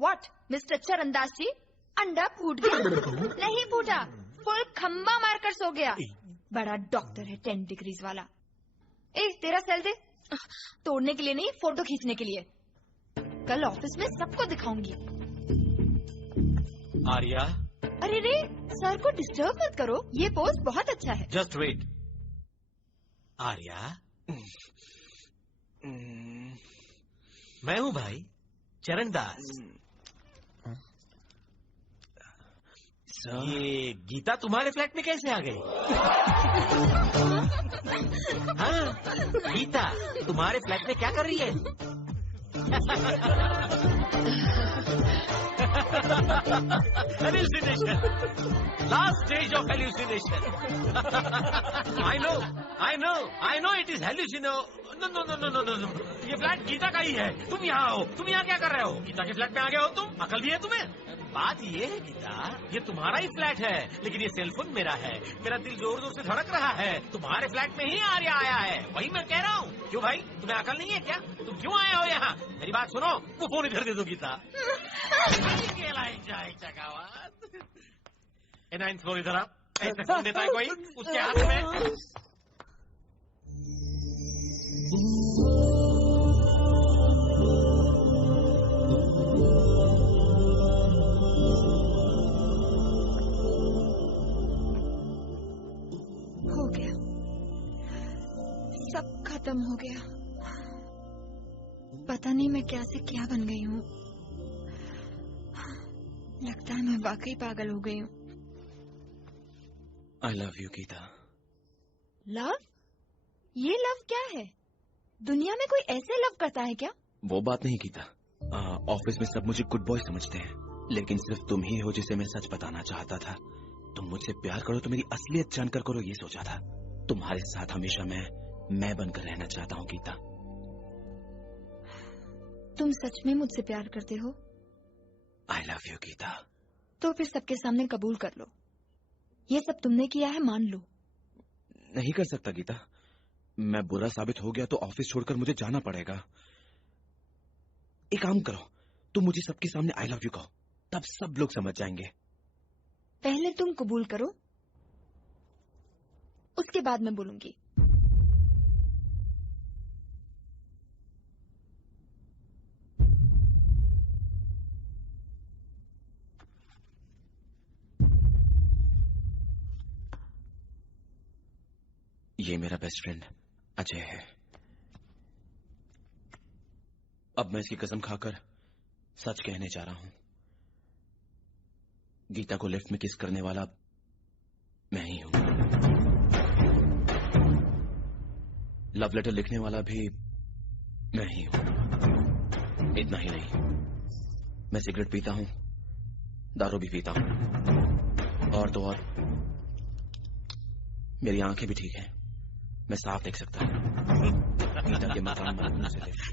What mister Charandas ji, अंडा फूट गया? नहीं फूटा, फुल खंबा मारकर सो गया। बड़ा डॉक्टर है 10 डिग्रीज वाला। तेरा सेल दे। तोड़ने के लिए नहीं, फोटो खींचने के लिए। कल ऑफिस में सबको दिखाऊंगी। आर्या। अरे रे, सर को डिस्टर्ब मत करो, ये पोस्ट बहुत अच्छा है। Just wait. आर्या, मैं हूँ भाई, चरणदास। ये गीता तुम्हारे फ्लैट में कैसे आ गई? हाँ, गीता तुम्हारे फ्लैट में क्या कर रही है? Hallucination. Last stage of hallucination. I know it is hallucination. No. ये फ्लैट गीता का ही है। तुम यहाँ हो, तुम यहाँ क्या कर रहे हो? गीता के फ्लैट में आ गए हो तुम? अकल भी है तुम्हें? बात ये है गीता, ये तुम्हारा ही फ्लैट है, लेकिन ये सेलफोन मेरा है। मेरा दिल जोर जोर से धड़क रहा है। तुम्हारे फ्लैट में ही आर्या आया है, वही मैं कह रहा हूँ। क्यों भाई, तुम्हें अकल नहीं है क्या? तुम क्यों आए हो यहाँ? मेरी बात सुनो, वो फोन इधर दे दो गीता। 9th floor इधर आप। ऐसे फोन देता है कोई उसके हाथ में? हो गया, सब खत्म हो गया। पता नहीं मैं क्या से क्या बन गई हूँ। लगता है मैं वाकई पागल हो गई हूँ। I love you, Geeta. Love? ये लव क्या है? दुनिया में कोई ऐसे लव करता है क्या? वो बात नहीं गीता। ऑफिस में सब मुझे गुड बॉय समझते हैं, लेकिन सिर्फ तुम ही हो जिसे मैं सच बताना चाहता था। तुम मुझसे प्यार करो तो मेरी असलियत जानकर करो, ये सोचा था। तुम्हारे साथ हमेशा मैं बनकर रहना चाहता हूँ गीता। तुम सच में मुझसे प्यार करते हो? I love you, Gita. तो फिर सबके सामने कबूल कर लो, ये सब तुमने किया है, मान लो। नहीं कर सकता गीता, मैं बुरा साबित हो गया तो ऑफिस छोड़कर मुझे जाना पड़ेगा। एक काम करो, तुम मुझे सबके सामने आई लव यू कहो, तब सब लोग समझ जाएंगे। पहले तुम कबूल करो, उसके बाद मैं बोलूंगी। ये मेरा बेस्ट फ्रेंड अजय है। अब मैं इसकी कसम खाकर सच कहने जा रहा हूं। गीता को लिफ्ट में किस करने वाला मैं ही हूं। लव लेटर लिखने वाला भी मैं ही हूं। इतना ही नहीं, मैं सिगरेट पीता हूं, दारू भी पीता हूं, और तो और मेरी आंखें भी ठीक हैं, मैं साफ देख सकता हूं। गीता के मकान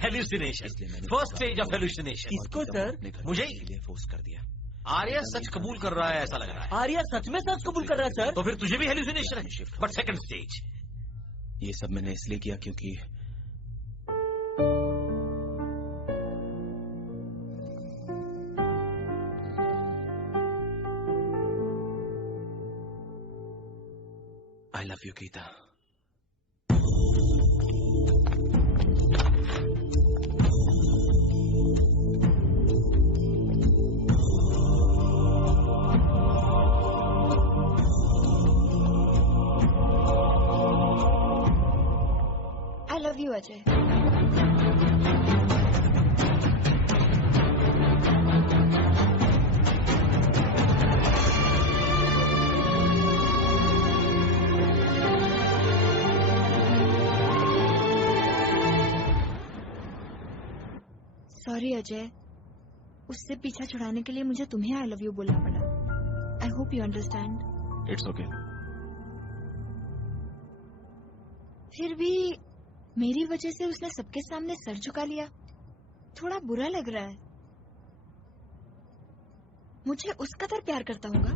hallucination, first stage of hallucination. इसको सर मुझे फोर्स कर दिया। आर्या सच कबूल कर रहा है ऐसा लग रहा है। आर्या सच में सच कबूल कर रहा है सर। तो फिर तुझे भी हेलुसिनेशन है, बट सेकंड स्टेज। ये सब मैंने इसलिए किया क्योंकि I love you Geeta. I love you Ajay. Sorry Ajay, उससे पीछा छुड़ाने के लिए मुझे तुम्हें आई लव यू बोलना पड़ा। I hope you understand. It's okay. फिर भी मेरी वजह से उसने सबके सामने सर झुका लिया, थोड़ा बुरा लग रहा है। मुझे उस कदर प्यार करता होगा,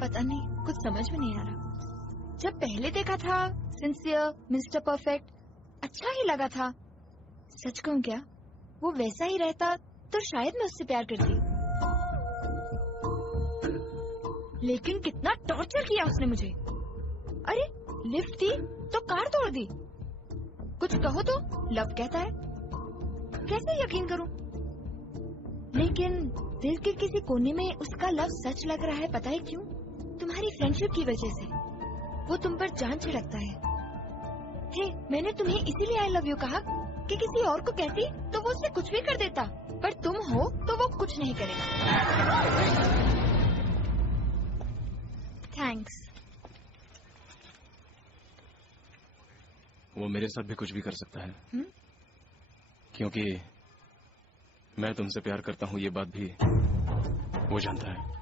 पता नहीं, कुछ समझ में नहीं आ रहा। जब पहले देखा था सिंसियर, मिस्टर परफेक्ट, अच्छा ही लगा था। सच कहूं क्या, वो वैसा ही रहता तो शायद मैं उससे प्यार करती। लेकिन कितना टॉर्चर किया उसने मुझे। अरे लिफ्ट दी तो कार तोड़ दी। कुछ कहो तो लव कहता है, कैसे यकीन करूं? लेकिन दिल के किसी कोने में उसका लव सच लग रहा है। पता है क्यों? तुम्हारी फ्रेंडशिप की वजह से। वो तुम पर जान छिड़कता है। हे, मैंने तुम्हें इसीलिए आई लव यू कहा कि किसी और को कहती तो वो उससे कुछ भी कर देता, पर तुम हो तो वो कुछ नहीं करेगा। थैंक्स। वो मेरे साथ भी कुछ भी कर सकता है। क्योंकि मैं तुमसे प्यार करता हूं, ये बात भी वो जानता है।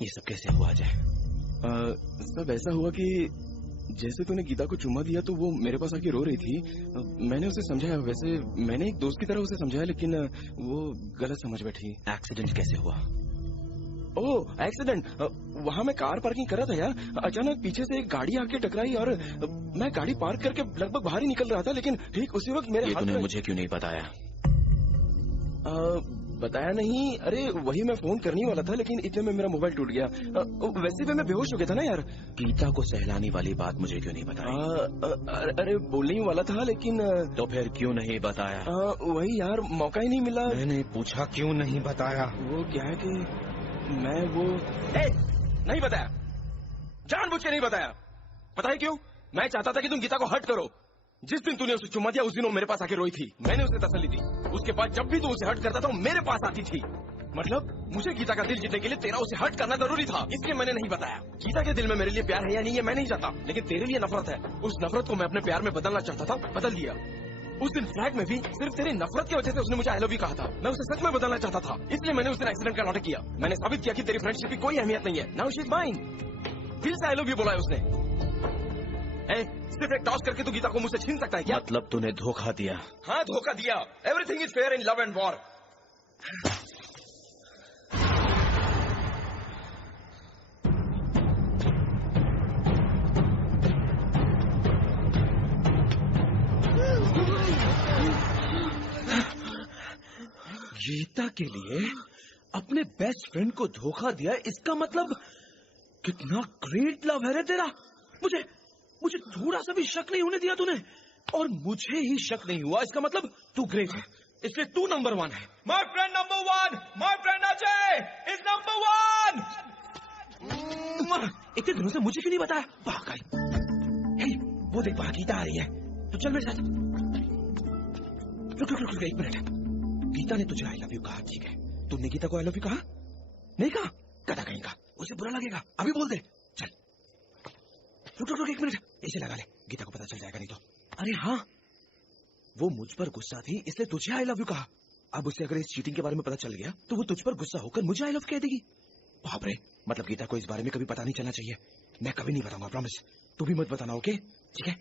ये सब कैसे हुआ अजय? सब ऐसा हुआ कि जैसे तूने गीता को चुम्मा दिया तो वो मेरे पास आके रो रही थी। मैंने उसे समझाया, वैसे मैंने एक दोस्त की तरह उसे समझाया, लेकिन वो गलत समझ बैठी। एक्सीडेंट कैसे हुआ? ओह एक्सीडेंट, वहाँ मैं कार पार्किंग कर रहा था यार, अचानक पीछे से एक गाड़ी आके टकराई और मैं गाड़ी पार्क करके लगभग बाहर ही निकल रहा था, लेकिन ठीक उसी वक्त मेरे हाथ में। मुझे क्यों नहीं बताया? बताया नहीं? अरे वही मैं फोन करने वाला था, लेकिन इतने में मेरा मोबाइल टूट गया। वैसे भी मैं बेहोश हो गया था ना यार। गीता को सहलाने वाली बात मुझे क्यों नहीं बताई? अरे बोलने ही वाला था, लेकिन तो फिर क्यों नहीं बताया? वही यार, मौका ही नहीं मिला। मैंने पूछा क्यों नहीं बताया? वो क्या है कि मैं वो नहीं बताया, जानबूझ के नहीं बताया। पता है क्यों? मैं चाहता था कि तुम गीता को हर्ट करो। जिस दिन तूने उसे चुम्मा दिया उस दिन वो मेरे पास आके रोई थी। मैंने उसे तसल्ली दी। उसके बाद जब भी तू उसे हर्ट करता था वो मेरे पास आती थी। मतलब मुझे गीता का दिल जीतने के लिए तेरा उसे हर्ट करना जरूरी था, इसलिए मैंने नहीं बताया। गीता के दिल में मेरे लिए प्यार है या नहीं है मैं नहीं जानता, लेकिन तेरे लिए नफरत है। उस नफरत को मैं अपने प्यार में बदलना चाहता था, बदल दिया। उस दिन फ्लैट में भी सिर्फ तेरी नफरत की वजह से उसने मुझे आई लव यू कहा था। मैं उसे सच में बदलना चाहता था, इसलिए मैंने उस दिन एक्सीडेंट का नाटक किया। मैंने साबित किया कि तेरी फ्रेंडशिप की कोई अहमियत नहीं है। Now she is mine. दिल से आई लव यू बोला है उसने। सिर्फ एक टॉस करके तू गीता को मुझसे छीन सकता है क्या? मतलब तूने धोखा दिया? हाँ धोखा दिया। Everything is fair in love and war. Geeta के लिए अपने बेस्ट फ्रेंड को धोखा दिया, इसका मतलब कितना ग्रेट लव है रे तेरा। मुझे थोड़ा सा भी शक नहीं होने दिया तूने, और मुझे ही शक नहीं हुआ, इसका मतलब तू ग्रेट है, इसलिए तू नंबर 1 है। My friend number 1, my friend Ajay is number 1। इतने दिनों से मुझे क्यों नहीं बताया? पागल। हे, वो देख वहां गीता आ रही है, तो चल मेरे साथ। रुक 1 मिनट। गीता ने तुझे आई लव यू कहा, ठीक है, तुमने गीता को आई लव यू कहा? नहीं कहा? गधा कहीं का, उसे बुरा लगेगा, अभी बोल दे। चल रुक 1 मिनट, इसे लगा ले, गीता को पता चल जाएगा नहीं तो। अरे हाँ, वो मुझ पर गुस्सा थी इसलिए तुझे आई लव यू कहा। अब उसे अगर इस चीटिंग के बारे में पता चल गया तो वो तुझ पर गुस्सा होकर मुझे आई लव कह देगी। बाप रे, मतलब गीता को इस बारे में कभी पता नहीं चलना चाहिए। मैं कभी नहीं बताऊंगा, प्रॉमिस। तू भी मत बताना, ओके? ठीक है,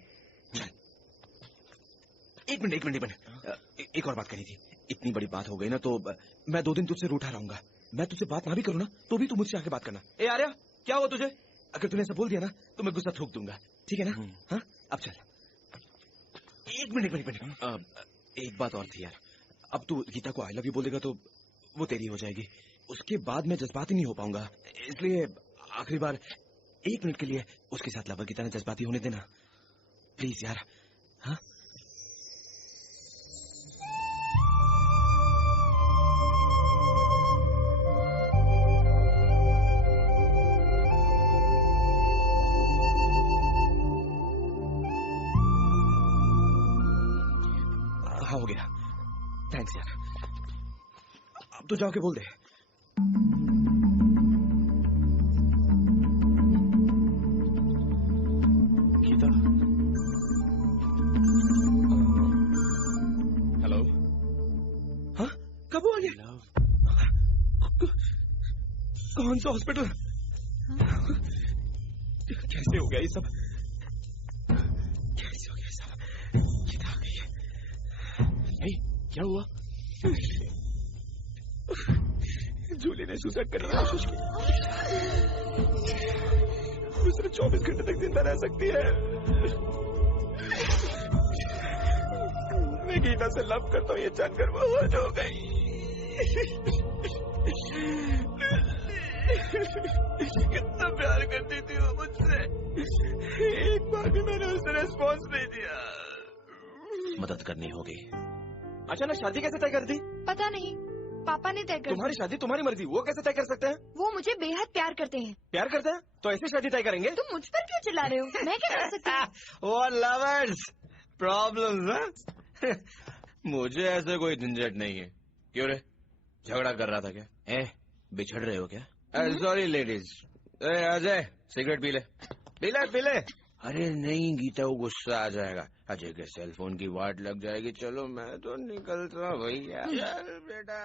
चल। एक मिनट, एक और बात करनी थी। इतनी बड़ी बात हो गई ना, तो मैं 2 दिन तुझसे रूठा रहूंगा। मैं तुझसे बात ना भी करूँ ना, तो भी तू मुझसे आके बात करना। ए आर्या, क्या हुआ तुझे? अगर तूने ऐसा बोल दिया ना तो मैं गुस्सा थूक दूंगा, ठीक है ना? हाँ, अब चल। एक मिनट, एक बात और थी यार। अब तू गीता को आई लव यू बोल देगा तो वो तेरी हो जाएगी, उसके बाद मैं जज्बाती नहीं हो पाऊंगा, इसलिए आखिरी बार 1 मिनट के लिए उसके साथ लव गीता ने जज्बाती होने देना, प्लीज यार। हाँ, हो गया, थैंक्स यार। अब तो जाके बोल दे। गीता, हेलो। हाँ, कब हुआ ये? कौन सा हॉस्पिटल? कैसे हो गया ये सब? क्या हुआ? जूली ने सुसाइड करने की कोशिश की। वो सिर्फ 24 घंटे तक जिंदा रह सकती है। मैं गीता से लव करता हूँ ये जानकर वो हर्ट हो गई। कितना प्यार करती थी वो मुझसे, एक बार भी मैंने उसे रिस्पॉन्स नहीं दिया। मदद करनी होगी। अचानक शादी कैसे तय कर दी? पता नहीं, पापा ने तय कर। तुम्हारी शादी तुम्हारी मर्जी, वो कैसे तय कर सकते हैं? वो मुझे बेहद प्यार करते हैं। प्यार करते हैं तो ऐसे शादी तय करेंगे? तुम मुझ पर क्यों चिल्ला रहे हो? मैं क्या कर सकती हूँ? वो लवर्स प्रॉब्लम्स हैं? मुझे ऐसे कोई झंझट नहीं है। क्यों रे, झगड़ा कर रहा था क्या? बिछड़ रहे हो क्या? Sorry ladies. Ajay cigarette P ले। अरे नहीं गीता, वो गुस्सा आ जाएगा। अजय के सेल फोन की वाट लग जाएगी। चलो मैं तो निकलता भैया। बेटा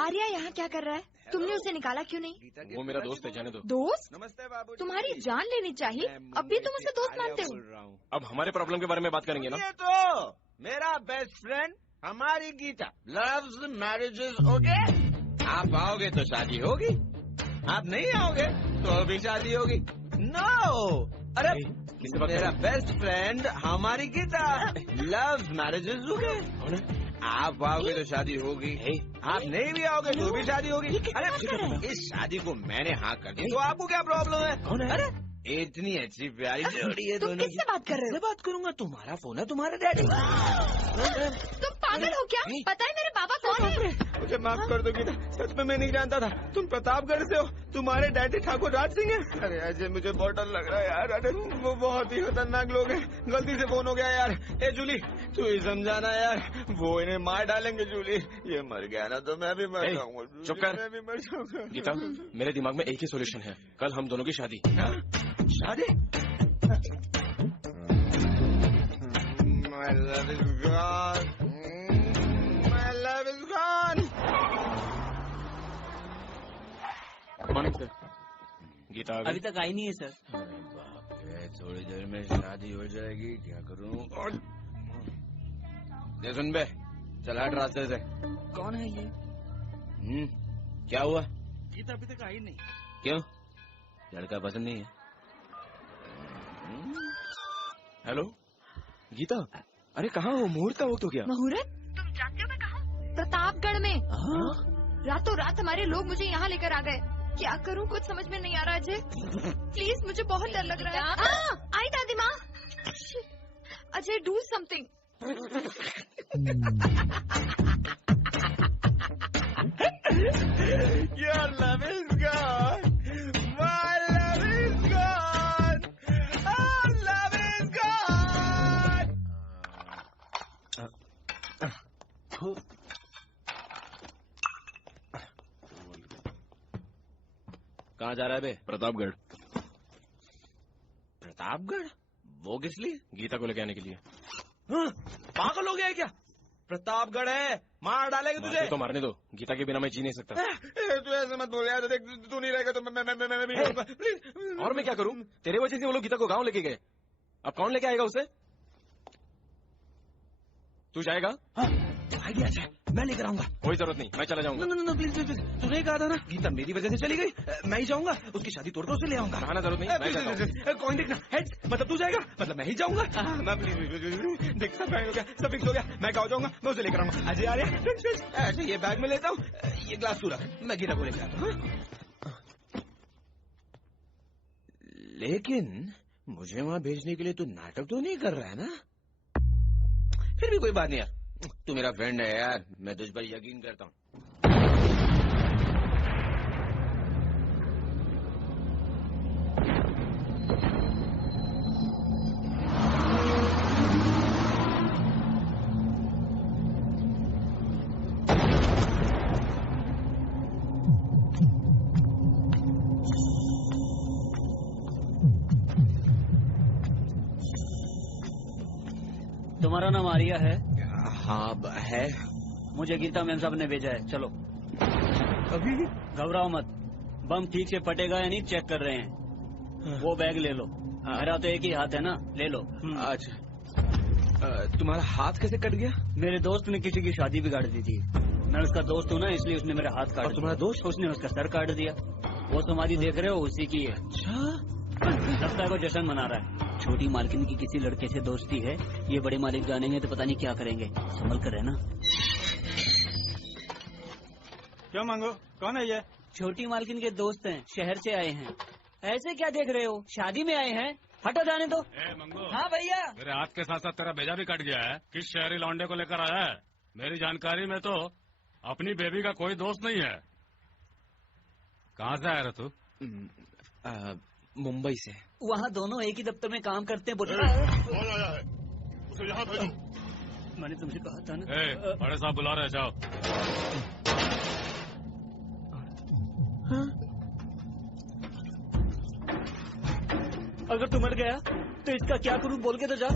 आर्या यहाँ क्या कर रहा है? तुमने उसे निकाला क्यों नहीं? वो मेरा दोस्त है, जाने दो। दोस्त? नमस्ते बाबू। तुम्हारी जान लेनी चाहिए, अब भी तुम उसे दोस्त मानते हो? अब हमारे प्रॉब्लम के बारे में बात करेंगे ना? ये तो मेरा बेस्ट फ्रेंड हमारी गीता लव्स मैरिजेस, ओके? आप आओगे तो शादी होगी, आप नहीं आओगे तो भी शादी होगी। नो, अरे मेरा बेस्ट फ्रेंड हमारी गीता लव्स मैरिजेस, ओके? आप आओगे तो शादी होगी, आप नहीं भी आओगे तो भी शादी होगी। अरे इस शादी को मैंने हाँ कर दी तो आपको क्या प्रॉब्लम है? कौन है? अरे इतनी अच्छी प्यारी जोड़ी है दोनों की। किससे बात कर रहे हो? बात करूंगा, तुम्हारा फोन है, तुम्हारे डैडी। तुम पागल हो क्या? पता है मेरे पापा कौन है? मुझे माफ कर दो गीता, सच में मैं नहीं जानता था तुम प्रतापगढ़ से हो। तुम्हारे डैडी ठाकुर राज सिंह है? अरे अजय मुझे बहुत डर लग रहा है यार। अरे वो बहुत ही खतरनाक लोग हैं, गलती से फोन हो गया यार। ए जूली तू ही समझाना यार, वो इन्हें मार डालेंगे। जूली ये मर गया ना तो मैं भी मर जाऊंगा। चुप कर। मैं भी मर जाऊंगा। गीता, मेरे दिमाग में एक ही सोल्यूशन है, कल हम दोनों की शादी। शादी? My love is gone. My love is gone. Morning sir. Geeta अभी तक आई नहीं है सर। बाप रे, थोड़ी देर में शादी हो जाएगी, क्या करूं? और सुन बे, चल हट रास्ते से। कौन है ये? क्या हुआ? गीता अभी तक आई नहीं। क्यों, लड़का पसंद नहीं है? हेलो गीता, अरे कहाँ हो? मुहूर्त का वक्त हो गया। मुहूर्त? तुम जानते हो मैं कहाँ हूँ? प्रतापगढ़ में। रातों रात हमारे लोग मुझे यहाँ लेकर आ गए। क्या करूँ कुछ समझ में नहीं आ रहा अजय। प्लीज मुझे बहुत डर लग रहा है। आई दादी माँ। Ajay do something. Your love is gone. My love is gone. Our love is gone. कहाँ जा रहा है बे? प्रतापगढ़। प्रतापगढ़? वो किस लिए? गीता को लेके आने के लिए। पागल हो गया है क्या? प्रतापगढ़ है, मार डालेगा तुझे। तो मारने दो, गीता के बिना मैं जी नहीं सकता। तू ऐसे मत बोल यार, देख तू नहीं रहेगा तो मैं भी रहूंगा। प्लीज। और मैं क्या करूं? तेरे वजह से वो लोग गीता को गांव लेके गए। अब कौन लेके आएगा उसे? तू जाएगा? आइडिया अच्छा है, मैं लेकर आऊंगा। कोई जरूरत नहीं, मैं चला जाऊंगा। नो प्लीज प्लीज, तूने कहा था ना गीता मेरी वजह से चली गई, मैं ही जाऊंगा। उसकी शादी तोड़ कर उसे ले आऊंगा। कहना जरूरत नहीं, मैं जाता हूं। कौन देखना हेड्स, मतलब तू जाएगा, मतलब मैं ही जाऊंगा। मैं प्लीज देख, सब हो गया, सब फिक्स हो गया। मैं गाँव जाऊंगा, मैं उसे लेकर आऊंगा। अजय आ रहा है, ये बैग में लेता हूँ, ये ग्लास तू रख, मैं गीता को लेकर आता हूँ। लेकिन मुझे वहां भेजने के लिए तू नाटक तो नहीं कर रहा है ना? फिर भी कोई बात नहीं यार, तू मेरा फ्रेंड है यार, मैं तुझ पर यकीन करता हूँ। तुम्हारा नाम आर्या है? हाँ है। मुझे गीता मैम साहब ने भेजा है, चलो। अभी? घबराओ मत, बम ठीक से फटेगा या नहीं चेक कर रहे हैं। वो बैग ले लो, मेरा तो एक ही हाथ है ना, ले लो। अच्छा, तुम्हारा हाथ कैसे कट गया? मेरे दोस्त ने किसी की शादी बिगाड़ दी थी, मैं उसका दोस्त हूँ ना, इसलिए उसने मेरा हाथ काट। और तुम्हारा दोस्त? उसने उसका सर काट दिया। वो समाधि देख रहे हो, उसी की है। अच्छा, लगता है वो जश्न मना रहा है। छोटी मालकिन की किसी लड़के से दोस्ती है, ये बड़े मालिक जानेंगे तो पता नहीं क्या करेंगे। संभल कर रहना। क्या मांगो, कौन है ये? छोटी मालकिन के दोस्त हैं, शहर से आए हैं। ऐसे क्या देख रहे हो, शादी में आए हैं? हटो जाने दो। मंगो। हाँ भैया। मेरे हाथ के साथ साथ तेरा भेजा भी कट गया है। किस शहरी लौंडे को लेकर आया है? मेरी जानकारी में तो अपनी बेबी का कोई दोस्त नहीं है। कहाँ से आया तू? मुंबई से। वहाँ दोनों एक ही दफ्तर में काम करते हैं। कौन आया है? उसे यहाँ भेजो। मैंने तुमसे कहा था ना। बड़े साहब बुला रहे, जाओ। अगर तू मर गया तो इसका क्या करूं, बोल के तो जा।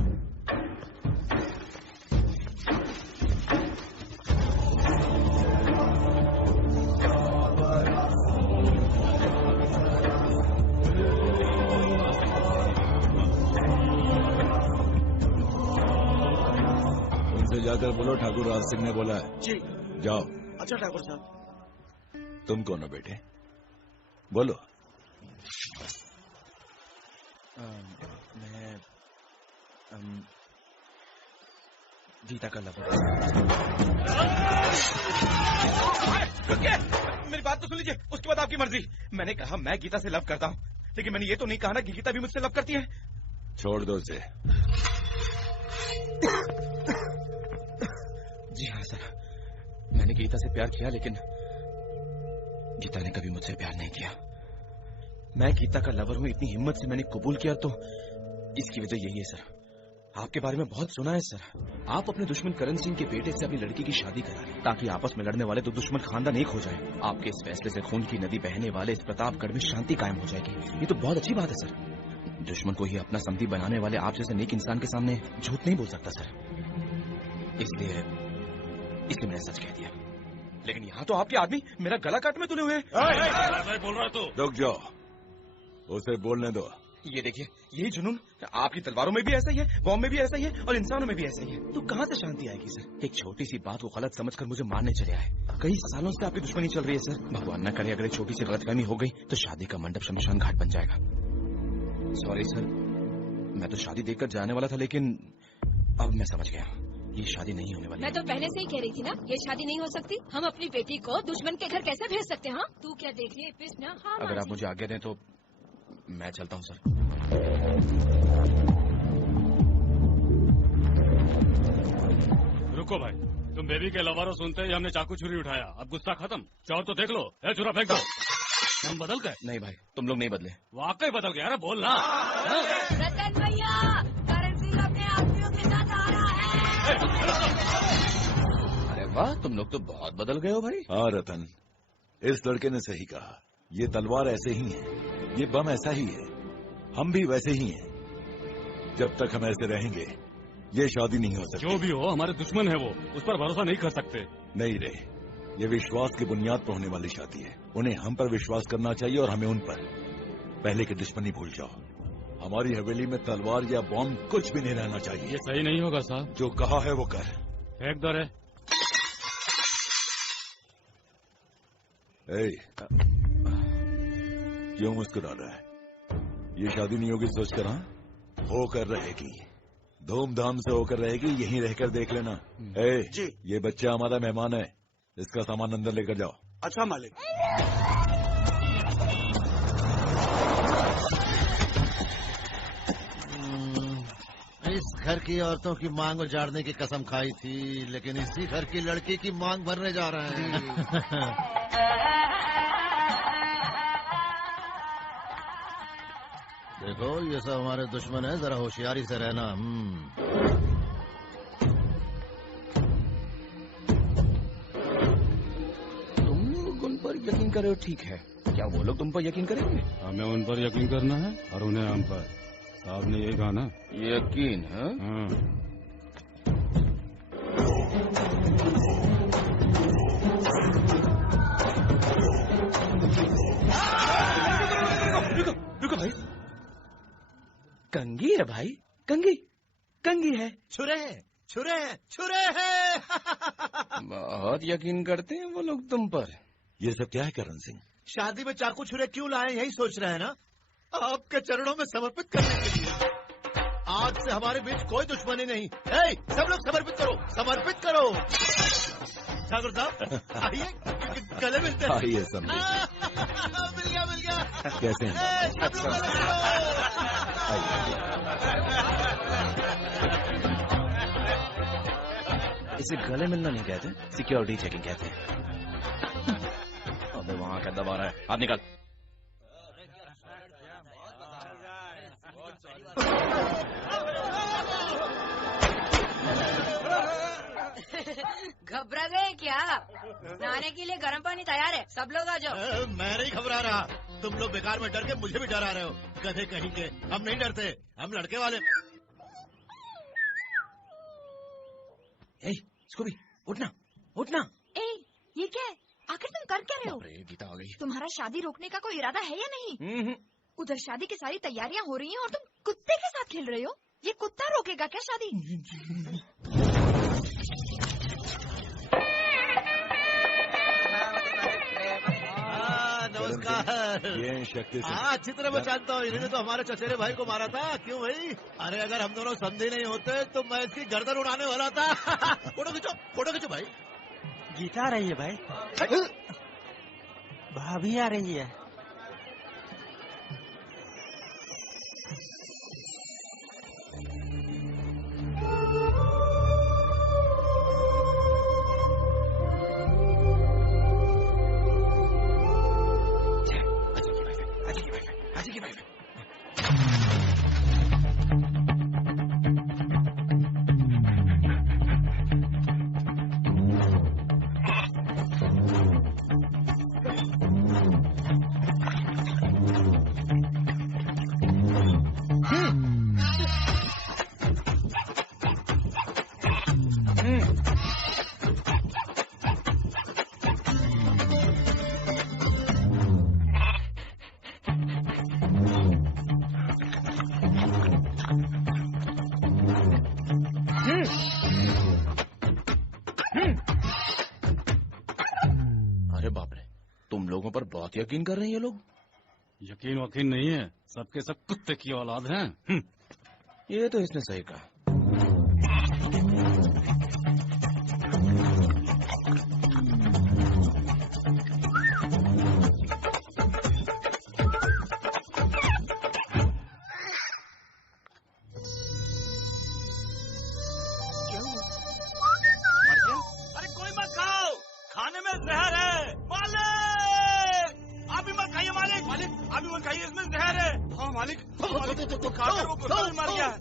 उनसे जाकर बोलो ठाकुर राज सिंह ने बोला है। जी। जाओ। अच्छा ठाकुर साहब। तुम कौन हो बेटे, बोलो। मैं गीता का लवर। मेरी बात तो सुन लीजिए, उसके बाद आपकी मर्जी। मैंने कहा मैं गीता से लव करता हूँ, लेकिन मैंने ये तो नहीं कहा ना कि गीता भी मुझसे लव करती है। छोड़ दो उसे। जी हाँ सर, मैंने गीता से प्यार किया, लेकिन गीता ने कभी मुझसे प्यार नहीं किया। मैं गीता का लवर हूँ, इतनी हिम्मत से मैंने कबूल किया, तो इसकी वजह यही है सर। आपके बारे में बहुत सुना है सर। आप अपने दुश्मन करण सिंह के बेटे से अपनी लड़की की शादी करा रहे, ताकि आपस में लड़ने वाले दो दुश्मन खानदान एक हो जाए। आपके इस फैसले से खून की नदी बहने वाले इस प्रतापगढ़ में शांति कायम हो जाएगी। ये तो बहुत अच्छी बात है सर। दुश्मन को ही अपना समधी बनाने वाले आप जैसे नेक इंसान के सामने झूठ नहीं बोल सकता सर। इसलिए मैंने सच कह दिया। लेकिन यहाँ तो आपके आदमी मेरा गला काट में तुले हुए। बोल रहा तू? रुक जाओ, उसे बोलने दो। ये देखिए, यही जुनून आपकी तलवारों में भी ऐसा ही है, बॉम्ब में भी ऐसा ही है, और इंसानों में भी ऐसा ही है। तो कहाँ से शांति आएगी सर? एक छोटी सी बात को गलत समझकर मुझे मारने चले आए। कई सालों से आपकी दुश्मनी चल रही है सर। भगवान न करे अगर छोटी सी गलतफहमी हो गई तो शादी का मंडप शमशान घाट बन जाएगा। सॉरी सर, मैं तो शादी देखकर जाने वाला था, लेकिन अब मैं समझ गया। ये शादी नहीं होने वाली। मैं तो पहले से ही कह रही थी ना, ये शादी नहीं हो सकती। हम अपनी बेटी को दुश्मन के घर कैसे भेज सकते हैं? हाँ, तू क्या देख लिए ना? हाँ, अगर आप मुझे आज्ञा दें तो मैं चलता हूँ सर। रुको भाई, तुम बेबी के लवारो सुनते ही हमने चाकू छुरी उठाया। अब गुस्सा खत्म, चाहो तो देख लो। ए छुरा फेंक दो। हम बदल गए? नहीं भाई, तुम लोग नहीं बदले। वाकई बदल गया। अरे बोल ना। रतन भैया, करण सिंह अपने आदमियों के साथ आ रहा है। अरे वाह, तुम लोग तो बहुत बदल गए हो भाई। हाँ रतन, इस लड़के ने सही कहा। ये तलवार ऐसे ही है, ये बम ऐसा ही है, हम भी वैसे ही हैं। जब तक हम ऐसे रहेंगे ये शादी नहीं हो सकती। जो भी हो, हमारे दुश्मन है वो, उस पर भरोसा नहीं कर सकते। नहीं रे, ये विश्वास की बुनियाद पर होने वाली शादी है। उन्हें हम पर विश्वास करना चाहिए और हमें उन पर। पहले की दुश्मनी भूल जाओ। हमारी हवेली में तलवार या बॉम्ब कुछ भी नहीं रहना चाहिए। ये सही नहीं होगा साहब। जो कहा है वो कर। फेंक दो रे। क्यों मुस्कुरा रहा है? ये शादी नहीं होगी सोचकर? हाँ, होकर रहेगी, धूमधाम से होकर रहेगी। यहीं रहकर देख लेना। जी, ये बच्चा हमारा मेहमान है, इसका सामान अंदर लेकर जाओ। अच्छा मालिक। इस घर की औरतों की मांग उजाड़ने की कसम खाई थी, लेकिन इसी घर की लड़की की मांग भरने जा रहे हैं। देखो, ये सब हमारे दुश्मन है, जरा होशियारी से रहना। तुम लोग उन पर यकीन करे हो, ठीक है। क्या वो लोग तुम पर यकीन करेंगे? हमें उन पर यकीन करना है और उन्हें हम पर। साहब ने यही कहा ना। यकीन है? हाँ। रुको भाई, कंगी है भाई, कंगी कंगी है। छुरे हैं, छुरे हैं, छुरे हैं। बहुत यकीन करते हैं वो लोग तुम पर। ये सब क्या है करण सिंह? शादी में चाकू छुरे क्यों लाए, यही सोच रहे हैं ना? आपके चरणों में समर्पित करने के लिए। आज से हमारे बीच कोई दुश्मनी नहीं। सब लोग समर्पित करो, समर्पित करो। ठाकुर साहब आइए, गले मिलते हैं। आइए समझे। मिल गया, मिल गया। कैसे हैं? इसे गले मिलना नहीं कहते, सिक्योरिटी चेकिंग कहते हैं। अबे वहाँ क्या दबा रहा है? हाथ निकाल। घबरा गए क्या? नहाने के लिए गर्म पानी तैयार है, सब लोग आ जाओ। मैं नहीं घबरा रहा, तुम लोग बेकार में डर के मुझे भी डरा रहे हो। गधे कहीं के। हम नहीं डरते, हम लड़के वाले। इसको भी उठना, उठना। ये क्या है? आखिर तुम कर क्या रहे हो? गीता आ गई। तुम्हारा शादी रोकने का कोई इरादा है या नहीं? उधर शादी की सारी तैयारियां हो रही हैं और तुम कुत्ते के साथ खेल रहे हो। ये कुत्ता रोकेगा क्या शादी? नमस्कार। ये शक्ति से। हाँ, अच्छी तरह मैं जानता हूँ। इन्होंने तो हमारे चचेरे भाई को मारा था। क्यों भाई? अरे अगर हम दोनों संधि नहीं होते तो मैं इसकी गर्दन उड़ाने वाला था। फोटो खींचो, फोटो खींचो भाई। गीता आ रही है भाई। भाभी आ रही है। बहुत यकीन कर रहे हैं ये लोग। यकीन वकीन नहीं है, सबके सब कुत्ते की औलाद हैं। ये तो इसने सही कहा। जहर है। मालिक, आप भी मत खाइए मालिक। मालिक, आप भी मत खाइए, इसमें जहर है। हाँ मालिक, तो खाकर वो कुत्ता मर गया है।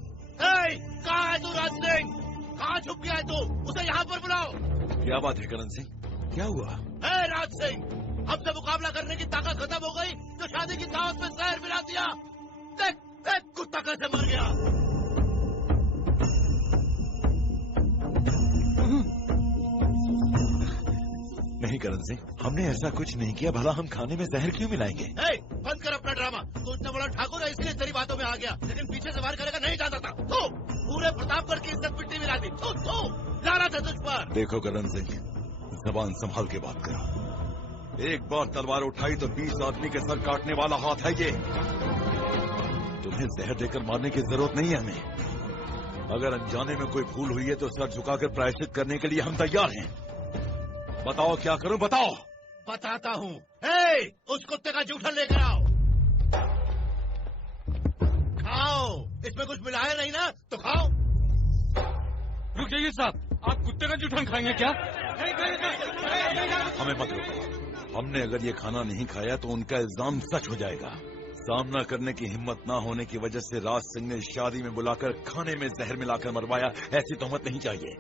कहाँ है तू राज सिंह? कहाँ छुप गया है तू? उसे यहाँ पर बुलाओ। क्या बात है करण सिंह, क्या हुआ? राज सिंह, हमसे मुकाबला करने की ताकत खत्म हो गई तो शादी की दावत में जहर मिला दिया। देख देख कुत्ता कैसे मर गया। नहीं करण सिंह, हमने ऐसा कुछ नहीं किया। भला हम खाने में जहर क्यों मिलाएंगे? बंद कर अपना ड्रामा। तू इतना बड़ा ठाकुर है इसलिए तेरी बातों में आ गया, लेकिन पीछे से वार करेगा नहीं जानता था। तो पूरे प्रतापगढ़ की इज्जत मिट्टी मिला दी। तो लाना था तुझ पर। देखो करण सिंह, जबान संभाल के बात करो। एक बार तलवार उठाई तो 20 आदमी के सर काटने वाला हाथ है ये। तुम्हें जहर देकर मारने की जरूरत नहीं है हमें। अगर अनजाने में कोई भूल हुई है तो सर झुकाकर प्रायश्चित करने के लिए हम तैयार हैं। बताओ क्या करूं, बताओ। बताता हूँ। उस कुत्ते का जूठन लेकर आओ। खाओ, इसमें कुछ मिलाया नहीं ना तो खाओ। रुक जाइए साहब, आप कुत्ते का जूठन खाएंगे क्या? हमें मत रोको। हमने अगर ये खाना नहीं खाया तो उनका इल्जाम सच हो जाएगा। सामना करने की हिम्मत ना होने की वजह से राज सिंह ने शादी में बुलाकर खाने में जहर मिलाकर मरवाया, ऐसी तोहमत नहीं चाहिए।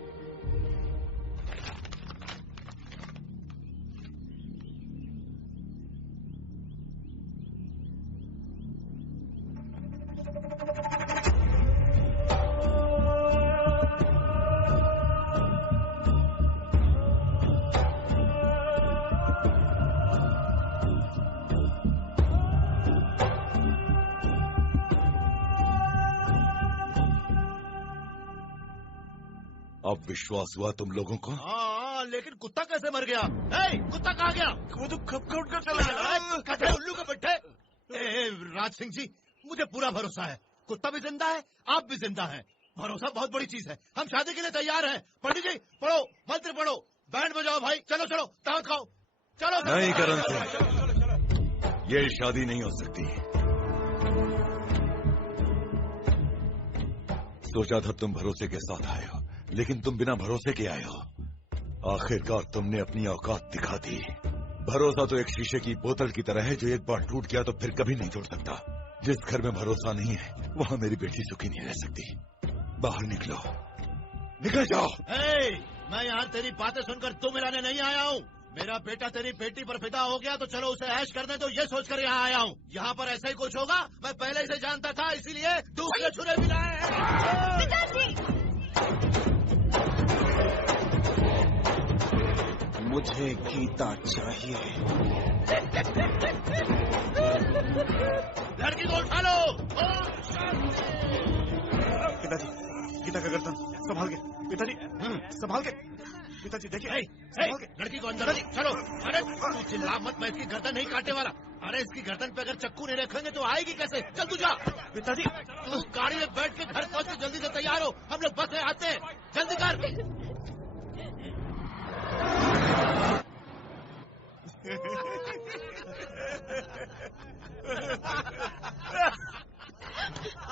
अब विश्वास हुआ तुम लोगों को? हाँ, लेकिन कुत्ता कैसे मर गया? कुत्ता कहाँ गया? वो तो खप खप कर चला गया। उल्लू के बैठे। राज सिंह जी, मुझे पूरा भरोसा है। कुत्ता भी जिंदा है, आप भी जिंदा हैं। भरोसा बहुत बड़ी चीज है। हम शादी के लिए तैयार हैं। पंडित जी पढ़ो, मंत्र पढ़ो, बैंड बजाओ भाई। चलो चलो, दावत खाओ। चलो। नहीं करण सिंह, ये शादी नहीं हो सकती। सोचा था तुम भरोसे के साथ आए हो, लेकिन तुम बिना भरोसे के आए हो। आखिरकार तुमने अपनी औकात दिखा दी। भरोसा तो एक शीशे की बोतल की तरह है जो एक बार टूट गया तो फिर कभी नहीं तोड़ सकता। जिस घर में भरोसा नहीं है वहाँ मेरी बेटी सुखी नहीं रह सकती। बाहर निकलो, निकल जाओ। मैं यहाँ तेरी बातें सुनकर तुम मिलाने नहीं आया हूँ। मेरा बेटा तेरी बेटी पर फिदा हो गया तो चलो उसे ऐश कर दे, तो ये सोचकर यहाँ आया हूँ। यहाँ पर ऐसा ही कुछ होगा मैं पहले से जानता था, इसीलिए दूसरे छुरे मिलाए हैं। मुझे गीता चाहिए। लड़की को उठा लो। पिताजी, गीता का गर्दन संभाल के। पिताजी संभाल के। पिताजी देखिए, लड़की को अंदर चलो। अरे तू चिल्ला मत, मैं इसकी गर्दन नहीं काटने वाला। अरे इसकी गर्दन पे अगर चक्कू नहीं रखेंगे तो आएगी कैसे? चल तू जा। पिताजी तू गाड़ी में बैठ के घर पहुँच के जल्दी से तैयार हो, हम लोग बस में आते हैं। जल्दी कर।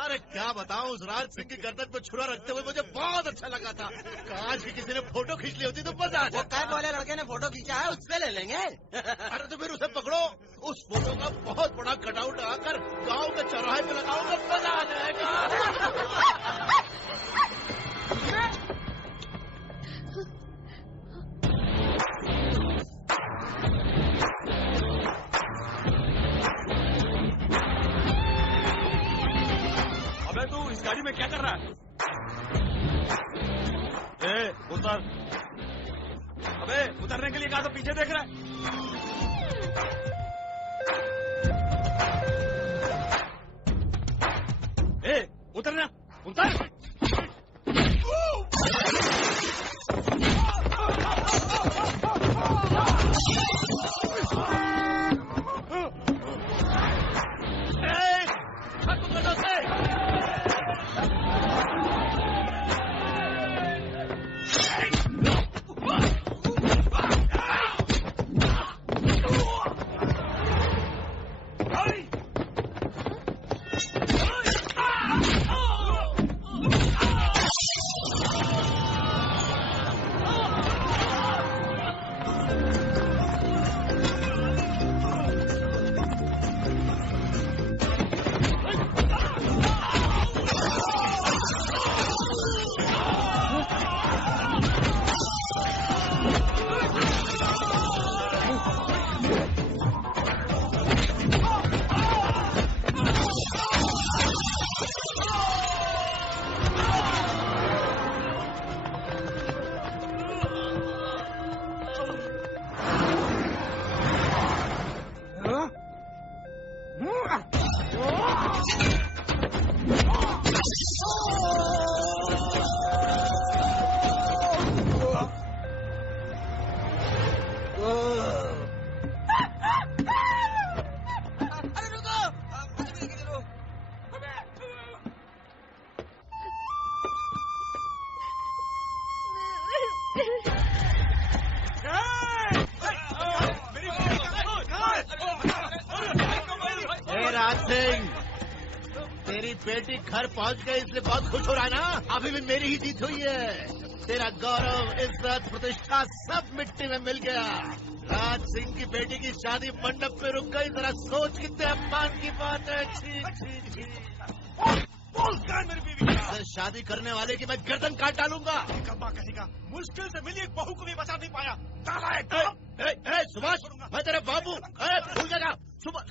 अरे क्या बताऊं, उस राज सिंह की गर्दन पे छुरा रखते हुए मुझे बहुत अच्छा लगा था। काश की किसी ने फोटो खींच ली होती तो मजा आ जाता। क्या बोले लड़के ने फोटो खींचा है, उससे ले लेंगे। अरे तो फिर उसे पकड़ो, उस फोटो का बहुत बड़ा कटआउट आकर गांव के चौराहे पे लगाऊंगा, मजा आ जाएगा। तू इस गाड़ी में क्या कर रहा है? उतर। अबे उतरने के लिए कहा तो पीछे देख रहा है। उतरना, उतर। अरे रुको, मुझे भी लेके चलो। राज सिंह, तेरी बेटी घर पहुंच गई इसलिए बहुत खुश हो रहा है ना? अभी भी मेरी ही जीत हुई है। तेरा गौरव, इज्जत, प्रतिष्ठा सब मिट्टी में मिल गया। राज सिंह की बेटी की शादी मंडप पे रुक गई। जरा सोच कितने अपमान की बात है। छी छी छी। मेरी बीवी से शादी करने वाले की मैं गर्दन काट डालूंगा। कहेगा मुश्किल से मिली एक बहू को भी बचा नहीं पाया। सुभाष, मैं तेरा बाबू। भूल जाएगा सुबह।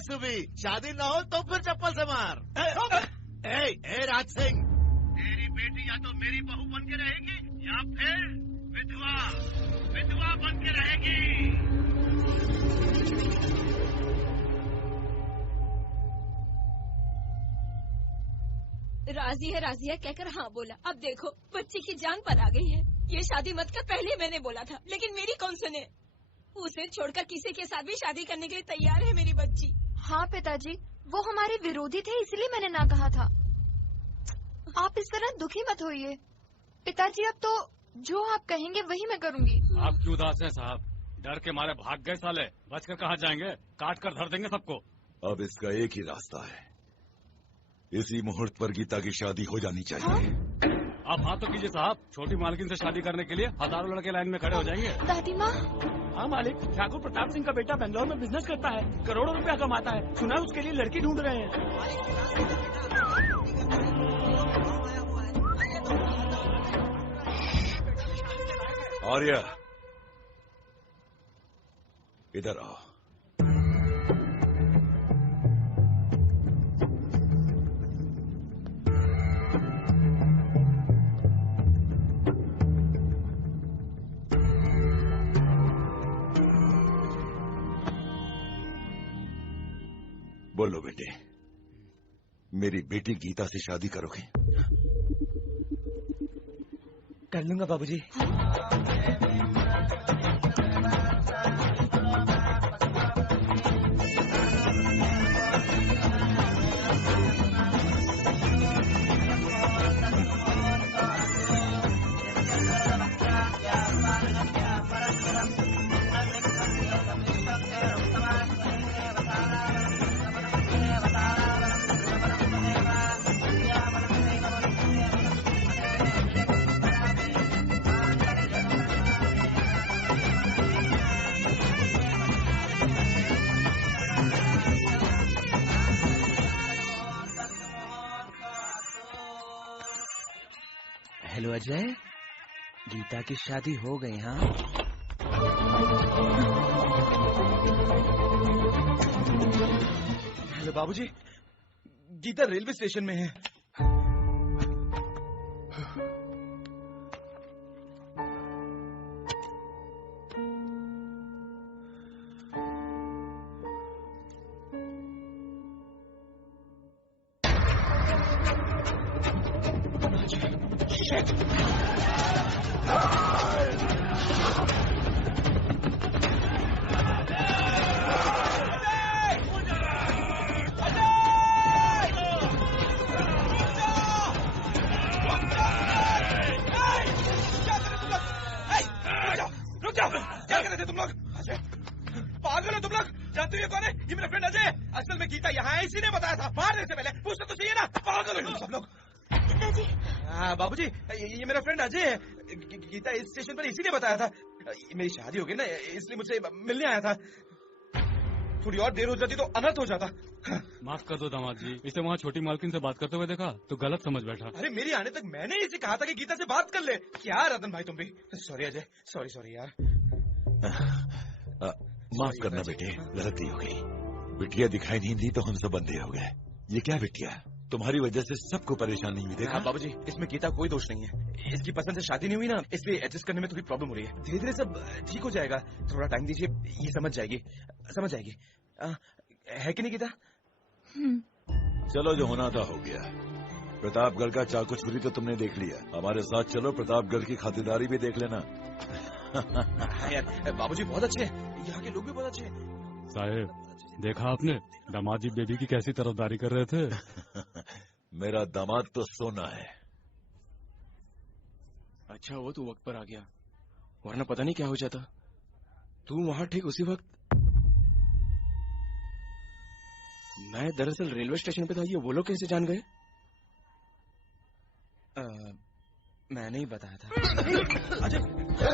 सुबी, शादी ना हो तो फिर चप्पल से मार। राज सिंह, तेरी बेटी या तो मेरी बहू बन के रहेगी या फिर विधवा बन के रहेगी। राजी है कहकर हाँ बोला। अब देखो बच्ची की जान पर आ गई है। ये शादी मत कर, पहले मैंने बोला था, लेकिन मेरी कौन सुने। उसे छोड़कर किसी के साथ भी शादी करने के लिए तैयार है मेरी बच्ची। हाँ पिताजी, वो हमारे विरोधी थे इसलिए मैंने ना कहा था। आप इस तरह दुखी मत होइए पिताजी। अब तो जो आप कहेंगे वही मैं करूँगी। आप क्यों उदास हैं साहब? डर के मारे भाग गए साले। बचकर कहाँ जाएंगे? काट कर धर देंगे सबको। अब इसका एक ही रास्ता है, इसी मुहूर्त पर गीता की शादी हो जानी चाहिए। आप हाँ तो कीजिए साहब। छोटी मालकिन से शादी करने के लिए हजारों लड़के लाइन में खड़े हो जाएंगे। दादी माँ। हाँ मालिक, ठाकुर प्रताप सिंह का बेटा बेंगलोर में बिजनेस करता है, करोड़ों रुपया कमाता है। सुना है उसके लिए लड़की ढूंढ रहे हैं। आर्या, इधर आओ। बोलो बेटे, मेरी बेटी गीता से शादी करोगे? कर लूंगा बाबूजी। हेलो अजय, गीता की शादी हो गई? हाँ हेलो बाबूजी, गीता रेलवे स्टेशन में है। पागल हो तुम लोग? जानते हो ये कौन है? ये मेरा फ्रेंड अजय। असल में गीता यहाँ है, इसी ने बताया था। मारने से पहले पूछना तो चाहिए ना। पागल हो तुम सब लोग। पिताजी। हाँ बाबूजी, ये मेरा फ्रेंड अजय है। गीता इस स्टेशन पर इसी ने बताया था। मेरी शादी हो गई ना, इसलिए मुझसे मिलने आया था। थोड़ी और देर हो जाती तो अनर्थ हो जाता। माफ कर दो दामाद जी, इसे वहाँ छोटी मालकिन से बात करते हुए देखा तो गलत समझ बैठा। अरे मेरी आने तक मैंने इसे कहा था कि गीता से बात कर ले। क्या रतन भाई तुम भी? सॉरी अजय, सॉरी यार। माफ करना बेटे, गलती हो गई। बिटिया दिखाई नहीं दी तो हम सब बंदे हो गए। ये क्या बिटिया, तुम्हारी वजह से सबको परेशानी हुई। देखा बाबूजी, इसमें गीता कोई दोष नहीं है। इसकी पसंद से शादी नहीं हुई ना, इसलिए एडजस्ट करने में थोड़ी प्रॉब्लम हो रही है। धीरे धीरे सब ठीक हो जाएगा। थोड़ा टाइम दीजिए, ये समझ जाएगी। है कि नहीं गीता? चलो, जो होना था हो गया। प्रतापगढ़ का चाकू छुरी तो तुमने देख लिया। हमारे साथ चलो, प्रतापगढ़ की खातिरदारी भी देख लेना। यार बाबूजी बहुत अच्छे हैं, यहाँ के लोग भी बहुत अच्छे हैं। साहेब देखा आपने दामाद जी बेबी की कैसी तरफदारी कर रहे थे। मेरा दामाद तो सोना है। अच्छा वो तू वक्त पर आ गया, वरना पता नहीं क्या हो जाता। तू वहां ठीक उसी वक्त। मैं दरअसल रेलवे स्टेशन पे था, ये वो लोग कैसे जान गए? मैंने ही बताया था। अजय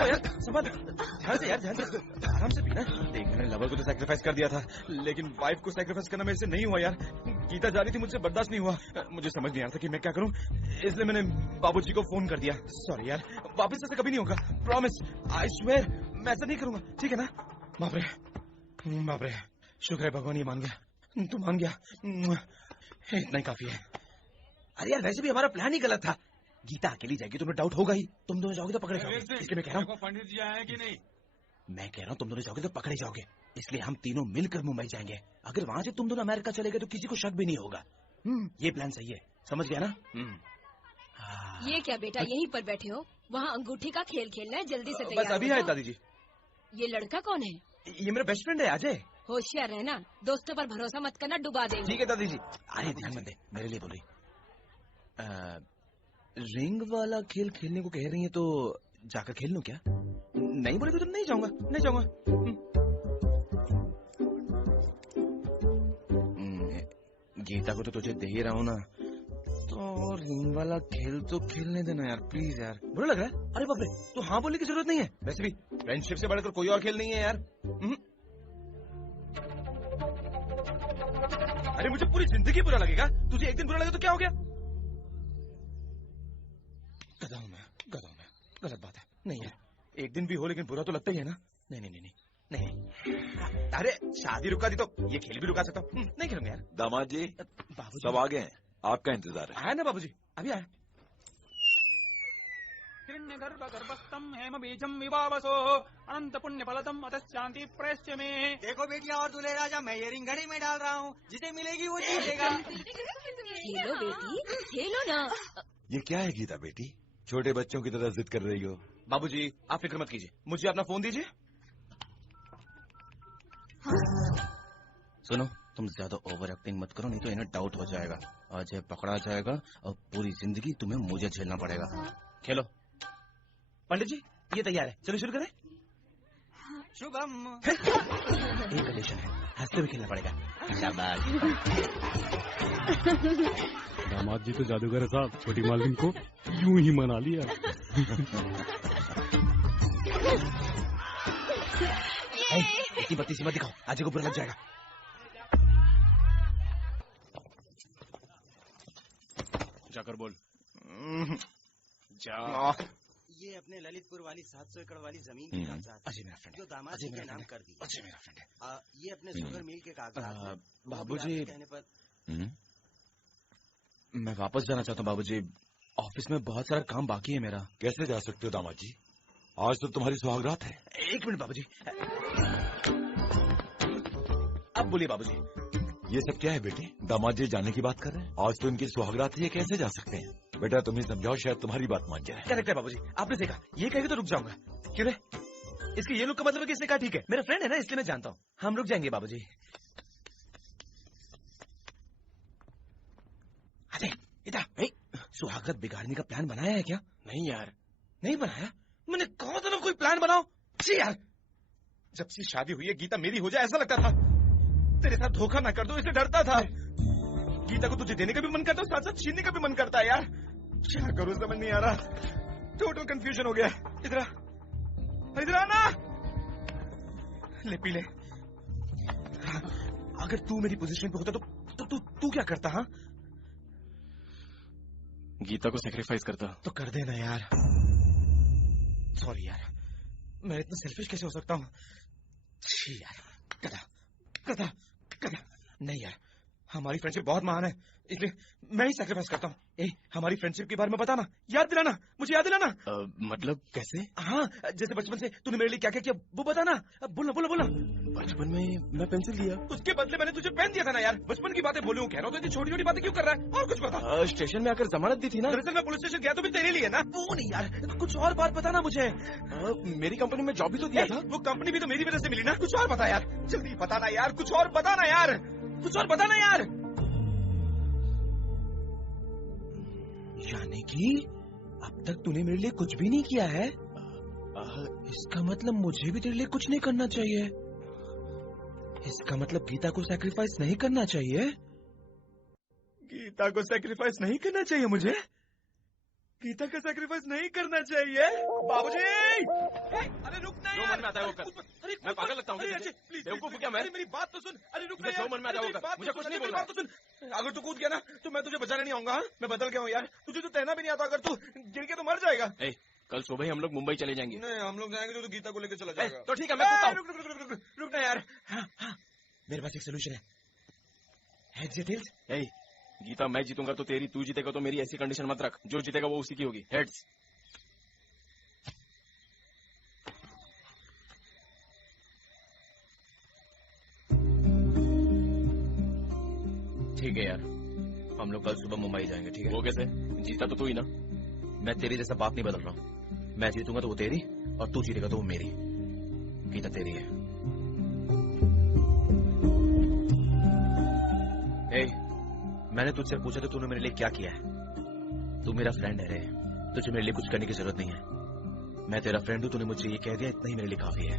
यार संभाल, ध्यान से यार, ध्यान से, आराम से पीना। देख मैंने लवर को तो सैक्रिफाइस कर दिया था, लेकिन वाइफ को सैक्रिफाइस करना मेरे से नहीं हुआ यार। गीता जा रही थी, मुझसे बर्दाश्त नहीं हुआ। मुझे समझ नहीं आ रहा था कि मैं क्या करूं, इसलिए मैंने बाबूजी को फोन कर दिया। सॉरी यार, वापस ऐसा कभी नहीं होगा, प्रॉमिस, आई स्वेयर, मैं ऐसा नहीं करूंगा, ठीक है ना? बाप रे, शुक्र है भगवान ये मान गया, तू मान गया, इतना ही काफी है। अरे यार वैसे भी हमारा प्लान ही गलत था। गीता अकेली जाएगी, तुम्हें डाउट होगा ही, तुम दोनों जाओगे तो पकड़े जाओगे, इसलिए मैं कह रहा हूँ। पंडित जी आए कि नहीं? मैं कह रहा हूँ तुम दोनों जाओगे तो पकड़े जाओगे, इसलिए हम तीनों मिलकर मुंबई जाएंगे। अगर वहां से तुम दोनों अमेरिका चले गए तो किसी को शक भी नहीं होगा। ये प्लान सही है, समझ गया ना? ये क्या बेटा यहीं पर बैठे हो? वहाँ अंगूठी का खेल खेलना है, जल्दी से तैयार बस अभी हो आए जाओ। दादी जी। ये लड़का कौन है? ये मेरा बेस्ट फ्रेंड है अजय। होशियार रहना, दोस्तों पर भरोसा मत करना, डुबा देंगे। ठीक है दादी जी। अरे ध्यान मत दे, मेरे लिए बोल रही। रिंग वाला खेल खेलने को कह रही है तो जाकर खेल लूं क्या? नहीं बोले तो नहीं जाऊंगा, नहीं जाऊंगा। गीता को तो तुझे दे ही रहा हूं ना, तो रिंग वाला खेल तो खेलने देना यार, प्लीज यार। बुरा लग रहा है? अरे बाप रे, तो हाँ बोलने की जरूरत नहीं है। वैसे भी फ्रेंडशिप से बढ़कर कोई और खेल नहीं है यार। अरे मुझे पूरी जिंदगी बुरा लगेगा, तुझे एक दिन बुरा लगे तो क्या हो गया? गधा हूं मैं, गलत बात है। नहीं है, एक दिन भी हो लेकिन बुरा तो लगता ही है ना। नहीं नहीं नहीं नहीं, अरे शादी रुका दी तो ये खेल भी रुका सकता हूँ। नहीं खेलूंगा यार। दामाद जी सब आ गए हैं, आपका इंतजार है। आया ना बाबूजी, अभी आया। हिरण्यगर्भगर्भस्थं हेम बीजम विवावसो अनंत पुण्य फलदम अतः शांति प्रयश्च में। देखो बेटिया और दूल्हे राजा, मैं ये रिंग घड़ी में डाल रहा हूँ, जिसे मिलेगी वो जीतेगा। खेलो बेटी, खेलो ना। ये क्या है गीता बेटी, छोटे बच्चों की तरह जिद कर रही हो? बाबूजी आप फिक्र मत कीजिए, मुझे अपना फोन दीजिए। सुनो, तुम ज्यादा ओवर एक्टिंग मत करो, नहीं तो इन्हें डाउट हो जाएगा। अजय पकड़ा जाएगा और पूरी जिंदगी तुम्हें मुझे झेलना पड़ेगा। खेलो। पंडित जी ये तैयार है, चलो शुरू करें। शुभम। एक कंडीशन है, हंसते हुए खेलना पड़ेगा। शाबाश। दामाद जी तो जादूगर है साहब, छोटी मालकिन को यूं ही मना लिया। इतनी बत्ती सी मत दिखाओ, अजय को बुरा लग जाएगा। जाकर बोल। जा। ये अपने ललितपुर वाली 700 एकड़ वाली जमीन के कागजात अजय मेरा फ्रेंड, जो दामाद जी के नाम कर दी। अजय मेरा फ्रेंड है। ये अपने शुगर मिल के कागजात। बाबूजी कहने पर मैं वापस जाना चाहता हूँ बाबूजी, ऑफिस में बहुत सारा काम बाकी है मेरा। कैसे जा सकते हो दामाद जी, आज तो तुम्हारी सुहागरात है। एक मिनट बाबूजी, अब बोलिए बाबूजी। ये सब क्या है बेटे, दामाद जी जाने की बात कर रहे हैं, आज तो इनकी सुहागरात है, ये कैसे जा सकते हैं? बेटा तुम ही समझाओ, शायद तुम्हारी बात मान जाए। करेक्ट है बाबूजी, आपने देखा, ये कहेगा तो रुक जाऊंगा। क्यों रे? इसके ये लुक का मतलब है कि इसने कहा ठीक है, मेरा फ्रेंड है ना, इसलिए मैं जानता हूँ। हम रुक जाएंगे बाबूजी। अजय इधर, सुहागरात बिगाड़ने का प्लान बनाया है क्या? नहीं यार, नहीं बनाया। मैंने कहा था ना कोई प्लान बनाओ। छी यार, जब से शादी हुई है गीता मेरी हो जाए ऐसा लगता था। तेरे साथ धोखा ना कर दो इससे डरता था। गीता को तुझे देने का भी मन करता है, साथ साथ छीनने का भी मन करता है यार। क्या करूं समझ नहीं आ रहा, टोटल कंफ्यूजन हो गया। इधर आना, ले पी ले। अगर तू मेरी पोजीशन पे होता तो तू क्या करता? हाँ, गीता को सैक्रिफाइस करता। तो कर देना यार। सॉरी यार, मैं इतना सेल्फिश कैसे हो सकता हूँ? छी यार, गधा। नहीं यार, हमारी फ्रेंडशिप बहुत महान है, इसलिए मैं ही सैक्रिफाइस करता हूँ। हमारी फ्रेंडशिप के बारे में बताना, याद दिलाना, मुझे याद दिलाना। मतलब कैसे? हाँ, जैसे बचपन से तूने मेरे लिए क्या क्या किया वो बताना। बोलना। बचपन बचपन में मैं पेंसिल दिया। उसके बदले मैंने तुझे पेन दिया था ना यार। बचपन की बातें बोलूं कह रहा हूँ तो छोटी छोटी बातें क्यों कर रहा है? और कुछ बता। स्टेशन में आकर जमानत दी थी ना। दरअसल मैं पुलिस स्टेशन गया तो भी तेरे लिए ना। वो नहीं यार, कुछ और बात बता ना मुझे। मेरी कंपनी में जॉब भी तो दिया था। वो कंपनी भी तो मेरी वजह से मिली ना। कुछ और बता यार, जल्दी बताना यार, कुछ और बताना यार, कुछ और बताना यार। यानी कि अब तक तूने मेरे लिए कुछ भी नहीं किया है। इसका मतलब मुझे भी तेरे लिए कुछ नहीं करना चाहिए। इसका मतलब गीता को सैक्रिफाइस नहीं करना चाहिए। गीता को सैक्रिफाइस नहीं करना चाहिए मुझे। गीता का सैक्रिफाइस नहीं करना चाहिए। बाबूजी, अरे रुकना यार। जो मन में आता है वो कर। मैं पागल लगता हूँ बेवकूफ क्या मैं? मेरी बात तो सुन। अरे रुक जो मन में आता है वो कर। मुझे कुछ नहीं बोलना। बात तो सुन। अगर तू कूद गया ना तो मैं तुझे बचाने नहीं आऊंगा। मैं बदल गया हूँ यार। तुझे तो तैरना भी नहीं आता। अगर तू गिर के तो मर जाएगा। कल सुबह ही हम लोग मुंबई चले जाएंगे। नहीं, हम लोग जाएंगे तो गीता को लेकर चला जाएगा। तो ठीक है, मैं कूदता हूँ। रुकना यार। मेरे पास एक सोल्यूशन है। हेड्स या टेल्स? गीता मैं जीतूंगा तो तेरी, तू जीतेगा तो मेरी, ऐसी कंडीशन मत रख। जो जीतेगा वो उसी की होगी। हेड्स। ठीक है यार, हम लोग कल सुबह मुंबई जाएंगे। ठीक है? वो कैसे? जीता तो तू ही ना। मैं तेरी जैसा बात नहीं बदल रहा हूँ। मैं जीतूंगा तो वो तेरी, और तू जीतेगा तो वो मेरी। गीता तेरी है। मैंने तुझसे पूछा तो तूने मेरे लिए क्या किया है? तू मेरा फ्रेंड है रे। तुझे मेरे लिए कुछ करने की जरूरत नहीं है। मैं तेरा फ्रेंड हूं, तूने मुझे ये कह दिया, इतना ही मेरे लिए काफी है।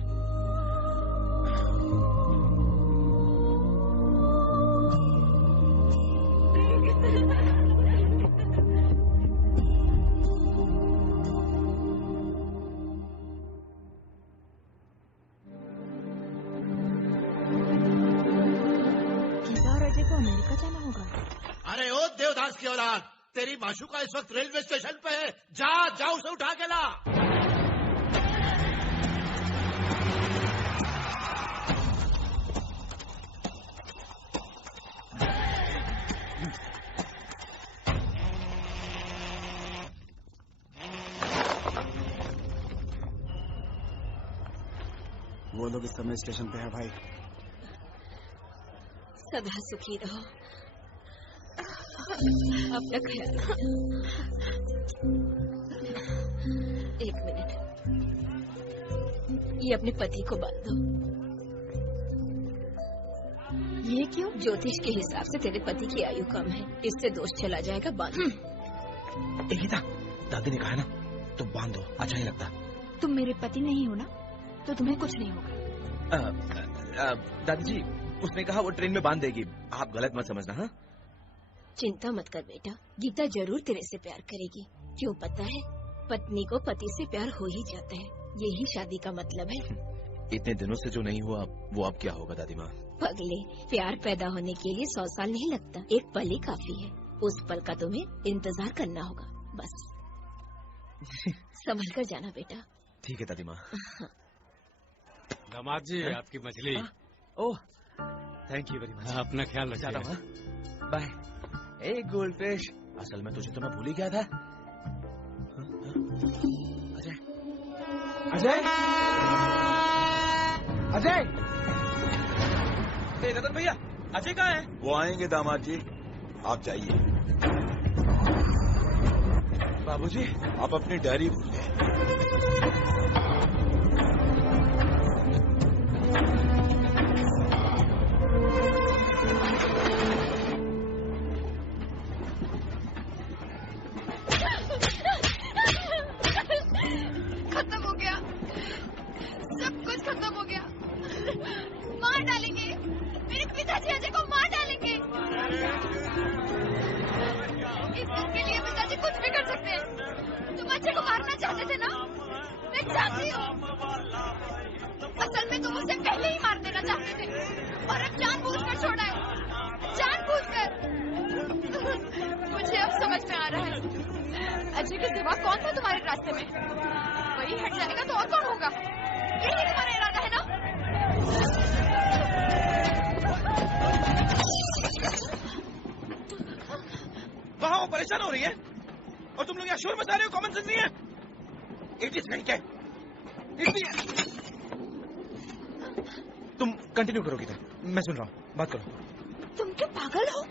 अरे ओ देवदास की औलाद, तेरी माशूका इस वक्त रेलवे स्टेशन पे है। जा जा उसे उठा के ला। वो लोग इस समय स्टेशन पे है भाई। सदा सुखी रहो, अपना ख्याल रखो। एक मिनट, ये अपने पति को बांध दो। ये क्यों? ज्योतिष के हिसाब से तेरे पति की आयु कम है, इससे दोष चला जाएगा। बांध। गीता, दादी ने कहा ना, तो बांध दो, अच्छा नहीं लगता। तुम मेरे पति नहीं हो ना, तो तुम्हें कुछ नहीं होगा। दादी जी, उसने कहा वो ट्रेन में बांध देगी। आप गलत मत समझना। हाँ, चिंता मत कर बेटा, गीता जरूर तेरे से प्यार करेगी। क्यों पता है, पत्नी को पति से प्यार हो ही जाता है, यही शादी का मतलब है। इतने दिनों से जो नहीं हुआ वो अब क्या होगा दादी माँ? पगले, प्यार पैदा होने के लिए 100 साल नहीं लगता, एक पल ही काफी है। उस पल का तुम्हें इंतजार करना होगा, बस। संभल कर जाना बेटा। ठीक है दादी माँ। दामाद जी, आपकी मछली। ओह, थैंक यू वेरी मच। अपना ख्याल रखिएगा। बाय। ए गोल्ड फिश, असल में तुझे तो मैं भूल ही गया था। अजय, अजय, अजय, रतन भैया, अजय कहाँ है? वो आएंगे दामाद जी, आप जाइए। बाबूजी, आप अपनी डायरी भूल गए। खत्म हो गया, सब कुछ खत्म हो गया। मार डालेंगे, मेरे पिताजी अजय को मार डालेंगे। इस घर के लिए पिताजी कुछ भी कर सकते हैं। तुम अजय को मारना चाहते थे ना, मैं जानती हूँ। असल में तुम उसे पहले ही मार देना चाहते थे, और अब जानबूझकर छोड़ा है, जानबूझकर। मुझे अब समझ में आ रहा है, अजय के सिवा कौन था तुम्हारे रास्ते में? वही हट जाएगा तो और कौन होगा? यही तुम्हारा इरादा है ना? वहाँ वो परेशान हो रही है और तुम लोग यहाँ शोर मचा रहे हो। कॉमन सेंस नहीं है। इट इज नहीं क्या तुम कंटिन्यू करो गीता, मैं सुन रहा हूँ, बात करो। तुम क्या पागल हो?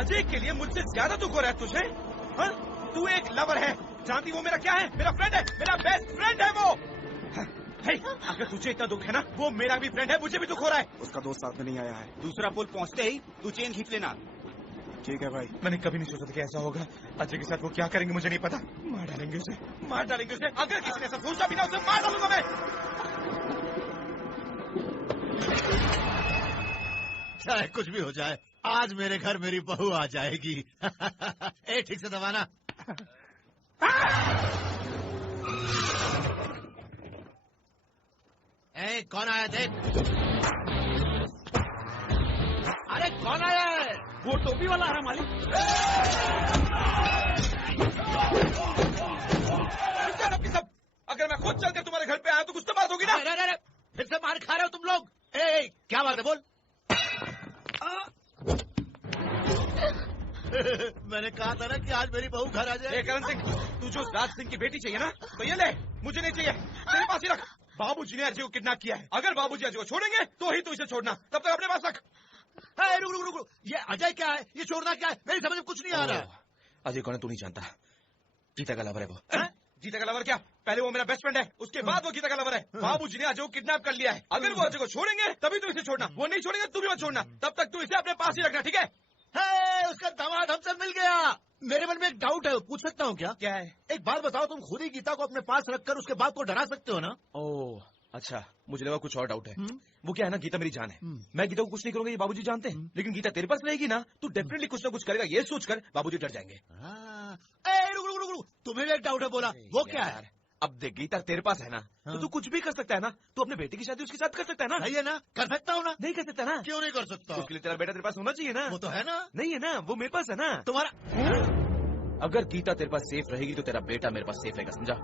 अजय के लिए मुझसे ज्यादा दुख हो रहा है तुझे? हाँ? तू एक लवर है, जानती वो मेरा क्या है? मेरा फ्रेंड है, मेरा बेस्ट फ्रेंड है वो। है, अगर तुझे इतना दुख है ना, वो मेरा भी फ्रेंड है, मुझे भी दुख हो रहा है। उसका दोस्त साथ में नहीं आया है। दूसरा पुल पहुंचते ही तू चेन खींच लेना। ठीक है भाई। मैंने कभी नहीं सोचा था कि ऐसा होगा। अजय के साथ वो क्या करेंगे मुझे नहीं पता। मार डालेंगे उसे, मार डालेंगे उसे। अगर किसी ने ऐसा सोचा भी ना, उसे मार डालूंगा मैं। चाहे कुछ भी हो जाए, आज मेरे घर मेरी बहू आ जाएगी। ए ठीक से दबाना। ए कौन आया देख? अरे कौन आया है? वो टोपी वाला आ रहा मालिक। सब अगर मैं खुद चलकर तुम्हारे घर पे आया तो कुछ तो बात होगी ना। अरे फिर से मार खा रहे हो तुम लोग। ए क्या बात है बोल। मैंने कहा था ना कि आज मेरी बहू घर आ जाए। करण सिंह, तू जो राज सिंह की बेटी चाहिए ना, तो ये ले, मुझे नहीं चाहिए, तेरे पास ही रख। बाबूजी ने अजय को किडनैप किया है, अगर बाबूजी अजय को छोड़ेंगे तो ही तू इसे छोड़ना, तब तक अपने पास रख। रुक, ये अजय क्या है? ये छोड़ना क्या है? मेरी समझ में कुछ नहीं आ रहा। अजय कौन है तू नहीं जानता? गीता का लवर है वो। गीता का लवर क्या? पहले वो मेरा बेस्ट फ्रेंड है, उसके बाद वो गीता का लवर है। बाबूजी ने अजय को किडनैप कर लिया है, अगर वो अजय को छोड़ेंगे तभी तू इसे छोड़ना, वो नहीं छोड़ेंगे तू भी मत छोड़ना, तब तक तू इसे अपने पास ही रखना, ठीक है? उसका दामाद हमसे मिल गया। मेरे मन में एक डाउट है, पूछ सकता हूँ क्या? क्या है? एक बात बताओ, तुम खुद ही गीता को अपने पास रखकर उसके बाप को डरा सकते हो ना? ओह अच्छा, मुझे लगा कुछ और डाउट है। वो क्या है ना, गीता मेरी जान है, मैं गीता को कुछ नहीं करूंगा ये बाबूजी जानते हैं, लेकिन गीता तेरे पास रहेगी ना, तू डेफिनेटली कुछ ना कुछ करेगा, ये सोचकर बाबूजी डर जाएंगे। रुक, तुम्हें भी एक डाउट है, बोला वो क्या है? अब देख, गीता तेरे पास है ना, तो तू कुछ भी कर सकता है ना, तू अपने बेटे की शादी उसके साथ कर सकता है ना। सही है ना, कर सकता हूँ ना? नहीं कर सकता ना? क्यों नहीं कर सकता? उसके लिए तेरा बेटा तेरे पास होना चाहिए ना। वो तो है ना। नहीं है ना, वो मेरे पास है ना। तुम्हारा अगर गीता तेरे पास सेफ रहेगी तो तेरा बेटा मेरे पास सेफ रहेगा, समझा?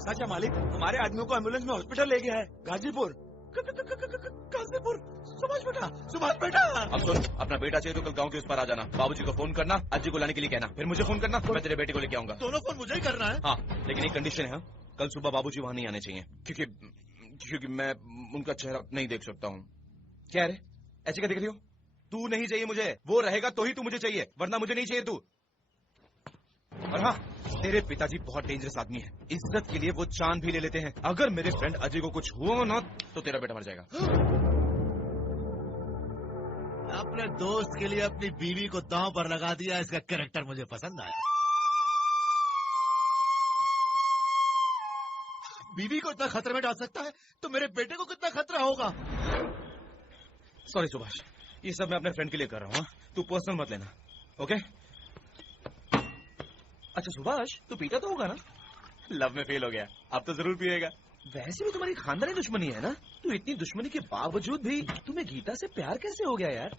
सच है मालिक, हमारे आदमियों को एम्बुलेंस में हॉस्पिटल ले गया है, गाजीपुर। गाजीपुर। सुभाष बेटा। अब सुन, अपना बेटा चाहिए तो कल गांव के उस पर आ जाना, बाबूजी को फोन करना, अज्जी को लाने के लिए कहना, फिर मुझे फोन करना, मैं तेरे बेटे को लेके आऊंगा। दोनों फोन मुझे ही करना है? हाँ, लेकिन एक कंडीशन है, कल सुबह बाबूजी वहां नहीं आने चाहिए, क्योंकि मैं उनका चेहरा नहीं देख सकता हूँ। क्या रे, ऐसे क्या देख रही हो? तू नहीं चाहिए मुझे, वो रहेगा तो ही तू मुझे चाहिए, वरना मुझे नहीं चाहिए तू। और हाँ, तेरे पिताजी बहुत डेंजरस आदमी है, इज्जत के लिए वो जान भी ले लेते हैं। अगर मेरे फ्रेंड अजय को कुछ हुआ ना तो तेरा बेटा मर जाएगा। अपने दोस्त के लिए अपनी बीवी को दांव पर लगा दिया, इसका कैरेक्टर मुझे पसंद आया। बीवी को इतना खतरे में डाल सकता है तो मेरे बेटे को कितना खतरा होगा। सॉरी सुभाष, ये सब मैं अपने फ्रेंड के लिए कर रहा हूँ, तू पर्सनल मत लेना, ओके? अच्छा सुभाष, तू पीता तो होगा ना? लव में फेल हो गया, अब तो जरूर पिएगा। वैसे भी तुम्हारी खानदानी दुश्मनी है ना, तो इतनी दुश्मनी के बावजूद भी तुम्हें गीता से प्यार कैसे हो गया यार?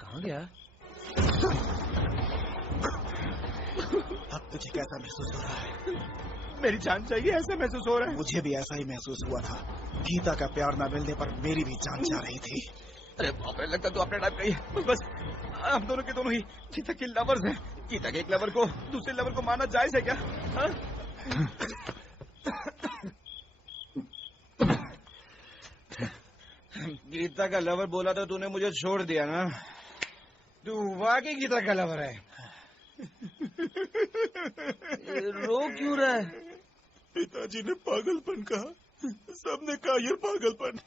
कहाँ गया? अब तुझे कैसा महसूस हो रहा है? मेरी जान चाहिए, ऐसा महसूस हो रहा है। मुझे भी ऐसा ही महसूस हुआ था, गीता का प्यार न मिलने पर मेरी भी जान जा रही थी। अरे बाप रे, लगता तो अपने टाइप का ही है। बस हम दोनों के दोनों ही गीता के लवर्स हैं। गीता के एक लवर को दूसरे लवर को मारना जायज है क्या? गीता का लवर बोला तो तूने मुझे छोड़ दिया ना? तू वाकई गीता का लवर है? रो क्यों रहा है? पिताजी ने पागलपन कहा, सबने कहा ये पागलपन,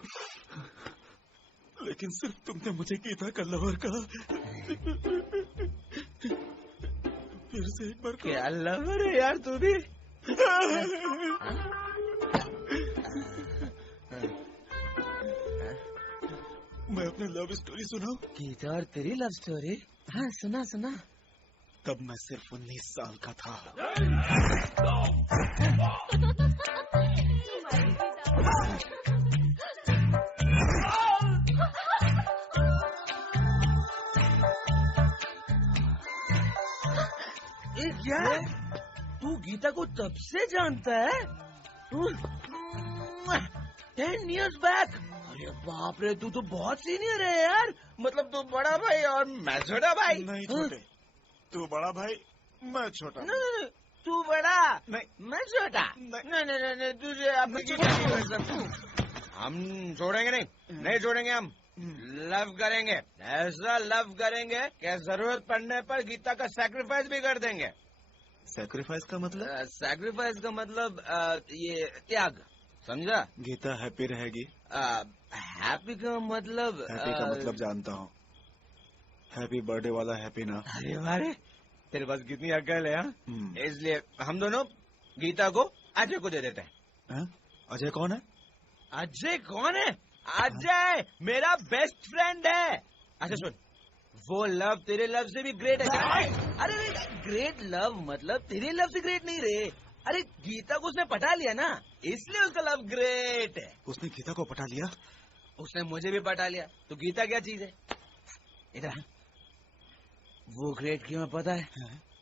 लेकिन सिर्फ तुमने मुझे गीता का लवर कहा। फिर से एक बार क्या लवर है यार तू भी? मैं अपनी लव स्टोरी सुनाऊं? गीता और तेरी लव स्टोरी? हाँ सुना सुना। तब मैं सिर्फ 19 साल का था। क्या? तू गीता को तब से जानता है? 10 years back? अरे बाप रे, तू तो बहुत सीनियर है यार। मतलब तू बड़ा भाई और मैं छोटा भाई। नहीं छोटे, तू बड़ा भाई मैं छोटा। नहीं, तू बड़ा नहीं मैं छोटा। नहीं तुझे अपनी हम छोड़ेंगे नहीं छोड़ेंगे हम। लव करेंगे, ऐसा लव करेंगे कि जरूरत पड़ने पर गीता का सैक्रिफाइस भी कर देंगे। सैक्रिफाइस का मतलब? सैक्रिफाइस का मतलब ये त्याग, समझा? गीता हैप्पी रहेगी। हैप्पी का मतलब? हैप्पी का मतलब जानता हूँ, हैप्पी बर्थडे वाला हैप्पी ना। अरे वारे, तेरे पास कितनी अकल है। इसलिए हम दोनों गीता को अजय को दे देते हैं। अजय कौन है? अजय कौन है? अजय मेरा बेस्ट फ्रेंड है। अच्छा सुन, वो लव तेरे लव से भी ग्रेट है। अरे ग्रेट लव मतलब तेरे लव से ग्रेट नहीं रे। अरे गीता को उसने पटा लिया ना, इसलिए उसका लव ग्रेट है। उसने गीता को पटा लिया? उसने मुझे भी पटा लिया, तो गीता क्या चीज है? इधर वो ग्रेट क्यों है पता है?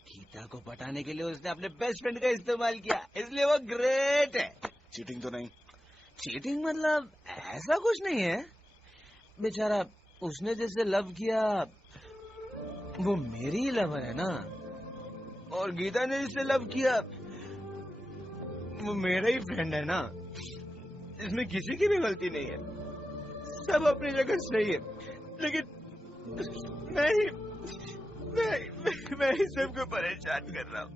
गीता को पटाने के लिए उसने अपने बेस्ट फ्रेंड का इस्तेमाल किया, इसलिए वो ग्रेट है। चीटिंग तो नहीं? चीटिंग मतलब ऐसा कुछ नहीं है। बेचारा उसने जैसे लव किया वो मेरी लवर है ना, और गीता ने जिससे लव किया वो मेरा ही फ्रेंड है ना। इसमें किसी की भी गलती नहीं है, सब अपनी जगह सही है। लेकिन मैं ही सबको परेशान कर रहा हूँ।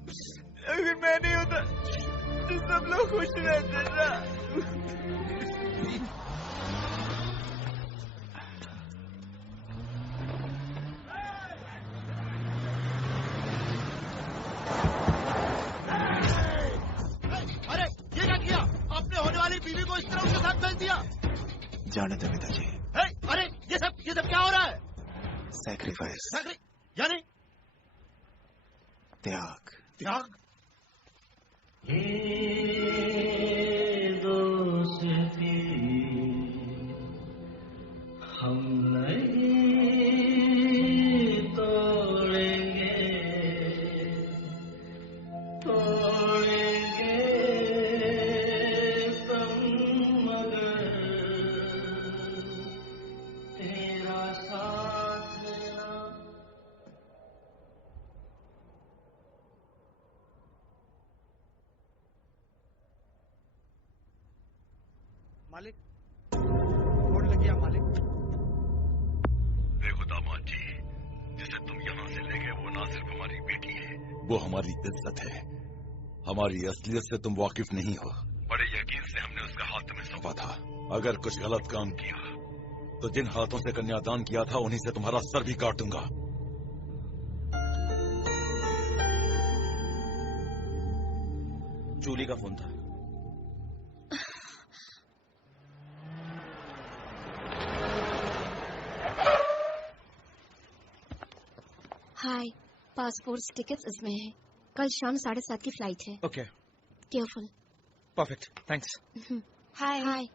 अगर मैं नहीं होता तो सब लोग खुश रहते ना। अरे ये क्या किया? अपने होने वाली बीवी को इस तरह उसके साथ भेज दिया? जाने दो पिताजी। अरे ये सब क्या हो रहा है? सैक्रिफाइस यानी त्याग। त्याग? दोस्ती हम नहीं तोड़ेंगे तुम मगर तेरा साथ ना। मालिक फोन लग गया मालिक। देखो दामाद जी, जिसे तुम यहाँ से ले गए वो ना सिर्फ हमारी बेटी है, वो हमारी इज्जत है। हमारी असलियत से तुम वाकिफ नहीं हो। बड़े यकीन से हमने उसका हाथ तुम्हें सौंपा था। अगर कुछ गलत काम किया तो जिन हाथों से कन्यादान किया था उन्हीं से तुम्हारा सर भी काट दूंगा। जूली का फोन था। हाय, पासपोर्ट टिकट्स इसमें है। कल शाम 7:30 की फ्लाइट है। Okay, careful. Perfect, thanks. हाय हाय।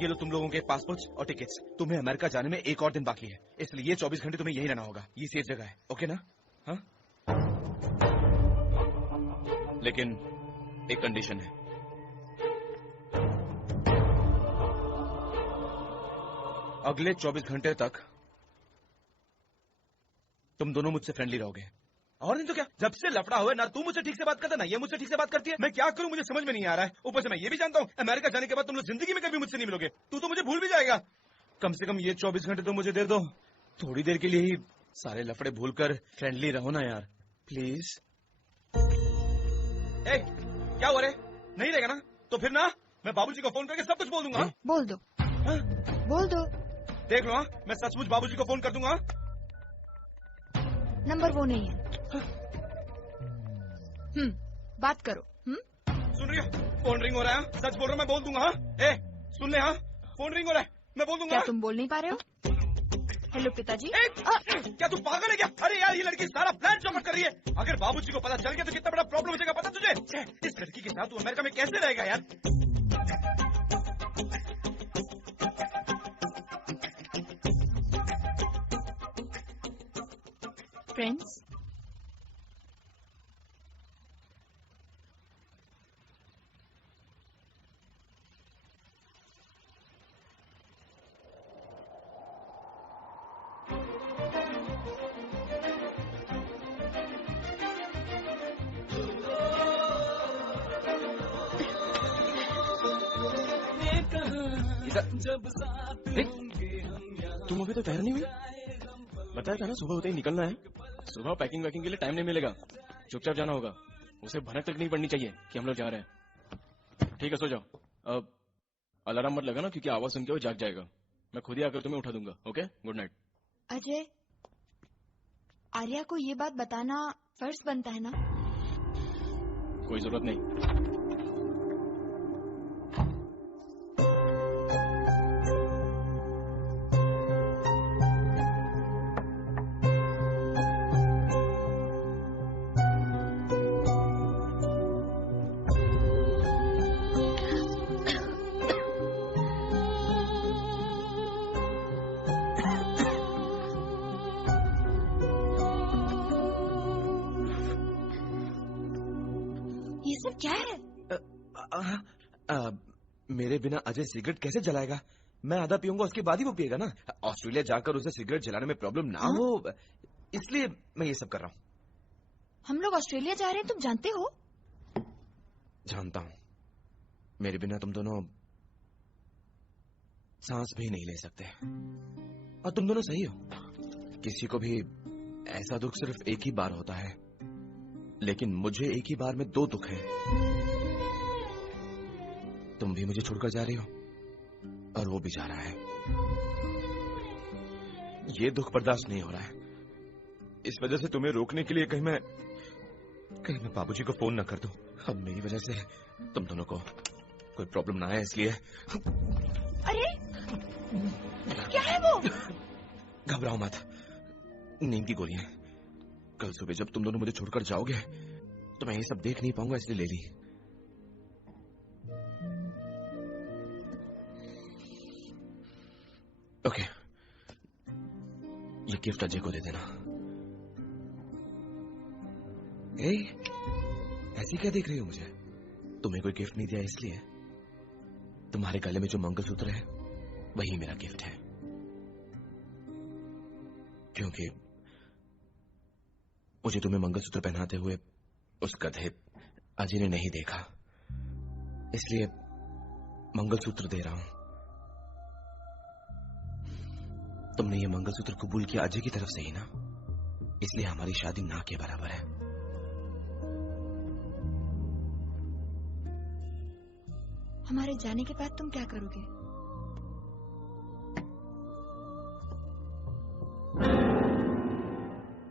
ये लो तुम लोगों के पासपोर्ट्स और टिकट्स। तुम्हें अमेरिका जाने में एक और दिन बाकी है, इसलिए ये 24 घंटे तुम्हें यही रहना होगा। ये सेफ जगह है, ओके ना? हाँ? लेकिन एक कंडीशन है। अगले 24 घंटे तक तुम दोनों मुझसे फ्रेंडली रहोगे। और नहीं तो क्या, जब से लफड़ा हुआ ना तू मुझसे ठीक से बात करता ना ये मुझसे ठीक से बात करती है। मैं क्या करूं मुझे समझ में नहीं आ रहा है। ऊपर से मैं ये भी जानता हूं अमेरिका जाने के बाद तुम लोग जिंदगी में कभी मुझसे नहीं मिलोगे। तू तो मुझे भूल भी जाएगा। कम से कम ये 24 घंटे तो मुझे दे दो। थोड़ी देर के लिए ही सारे लफड़े भूलकर फ्रेंडली रहो ना यार, प्लीज। क्या हुआ रे? नहीं रहेगा ना? तो फिर ना मैं बाबूजी को फोन करके सब कुछ बोल दूंगा। बोल दो। बोल दो। देख लो, मैं सचमुच बाबूजी को फोन कर दूंगा। नंबर वो नहीं है। बात करो। सुन रही हो? फोन रिंग हो रहा है। सच बोल रहा हूँ, मैं बोल दूंगा। सुन ले। हाँ, फोन रिंग हो रहा है, मैं बोल दूंगा। क्या तुम बोल नहीं पा रहे हो? हेलो पिताजी। क्या तू पागल है क्या? अरे यार ये लड़की सारा प्लान चौपट कर रही है। अगर बाबूजी को पता चल गया तो कितना बड़ा प्रॉब्लम हो जाएगा पता तुझे? इस लड़की के साथ तू अमेरिका में कैसे रहेगा यार? फ्रेंड्स, तुम अभी तो तैयार नहीं हुई? बताया था ना सुबह होते ही निकलना है। सुबह पैकिंग वैकिंग के लिए टाइम नहीं मिलेगा, चुपचाप जाना होगा। उसे भनक तक नहीं पड़नी चाहिए कि हम लोग जा रहे हैं। ठीक है, सो जाओ। अब अलार्म मत लगा ना, क्योंकि आवाज सुन के वो जाग जाएगा। मैं खुद ही आकर तुम्हें उठा दूंगा। Okay, good night. Ajay, Arya को ये बात बताना फर्ज बनता है ना? कोई जरूरत नहीं। क्या है? मेरे बिना अजय सिगरेट कैसे जलाएगा? मैं आधा पीऊंगा, उसके बाद ही वो पिएगा ना। ऑस्ट्रेलिया जाकर उसे सिगरेट जलाने में प्रॉब्लम ना हो, इसलिए मैं ये सब कर रहा हूँ। हम लोग ऑस्ट्रेलिया जा रहे हैं, तुम जानते हो? जानता हूँ। मेरे बिना तुम दोनों सांस भी नहीं ले सकते। और तुम दोनों सही हो। किसी को भी ऐसा दुख सिर्फ एक ही बार होता है, लेकिन मुझे एक ही बार में 2 दुख हैं। तुम भी मुझे छोड़कर जा रही हो और वो भी जा रहा है। ये दुख बर्दाश्त नहीं हो रहा है। इस वजह से तुम्हें रोकने के लिए कहीं मैं बाबूजी को फोन न कर दूं। अब मेरी वजह से तुम दोनों को कोई प्रॉब्लम ना आए, इसलिए। अरे क्या है वो? घबराओ मत, नींद की गोलियां। कल सुबह जब तुम दोनों मुझे छोड़कर जाओगे तो मैं ये सब देख नहीं पाऊंगा, इसलिए ले ली। ओके, ये गिफ्ट अजय को दे देना। ऐसी क्या देख रही हो मुझे? तुम्हें कोई गिफ्ट नहीं दिया इसलिए? तुम्हारे गले में जो मंगलसूत्र है वही मेरा गिफ्ट है, क्योंकि मुझे तुम्हें मंगलसूत्र पहनाते हुए उस गधे अजय ने नहीं देखा, इसलिए मंगलसूत्र दे रहा हूं। तुमने ये मंगलसूत्र कबूल किया अजय की तरफ से ही ना, इसलिए हमारी शादी ना के बराबर है। हमारे जाने के बाद तुम क्या करोगे?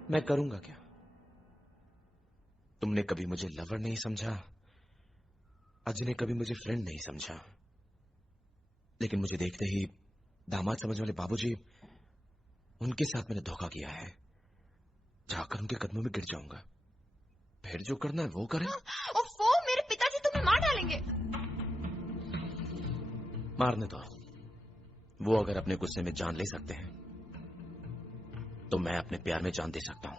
मैं करूंगा क्या? तुमने कभी मुझे लवर नहीं समझा, अजय ने कभी मुझे फ्रेंड नहीं समझा, लेकिन मुझे देखते ही दामाद समझने वाले बाबूजी, उनके साथ मैंने धोखा किया है। जाकर उनके कदमों में गिर जाऊंगा, फिर जो करना है वो करें। ओफो, मेरे पिताजी तुम्हें मार डालेंगे। मारने दो, वो अगर अपने गुस्से में जान ले सकते हैं तो मैं अपने प्यार में जान दे सकता हूं।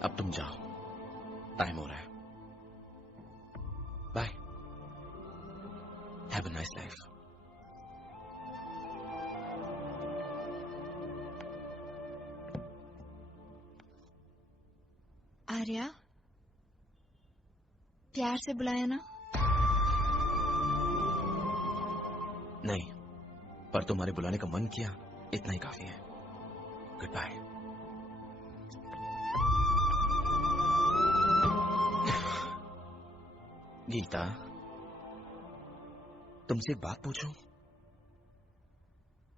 अब तुम जाओ, टाइम हो रहा है। Bye, have a nice life. Arya, प्यार से बुलाया ना? नहीं, पर तुम्हारे बुलाने का मन किया, इतना ही काफी है। Good bye. गीता, तुमसे एक बात पूछूं?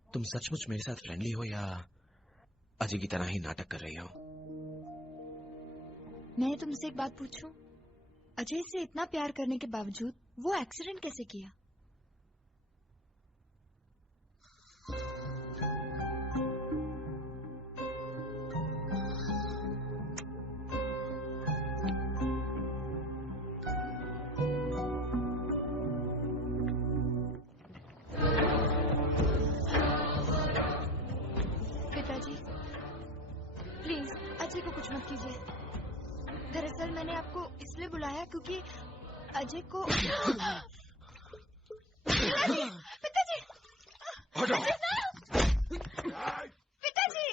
तुम सचमुच मेरे साथ फ्रेंडली हो या अजय की तरह ही नाटक कर रही हो? मैं तुमसे एक बात पूछूं? अजय से इतना प्यार करने के बावजूद वो एक्सीडेंट कैसे किया? पिताजी, प्लीज अजय को कुछ मत कीजिए। दरअसल मैंने आपको इसलिए बुलाया क्योंकि अजय को पिताजी, पिताजी, पिताजी,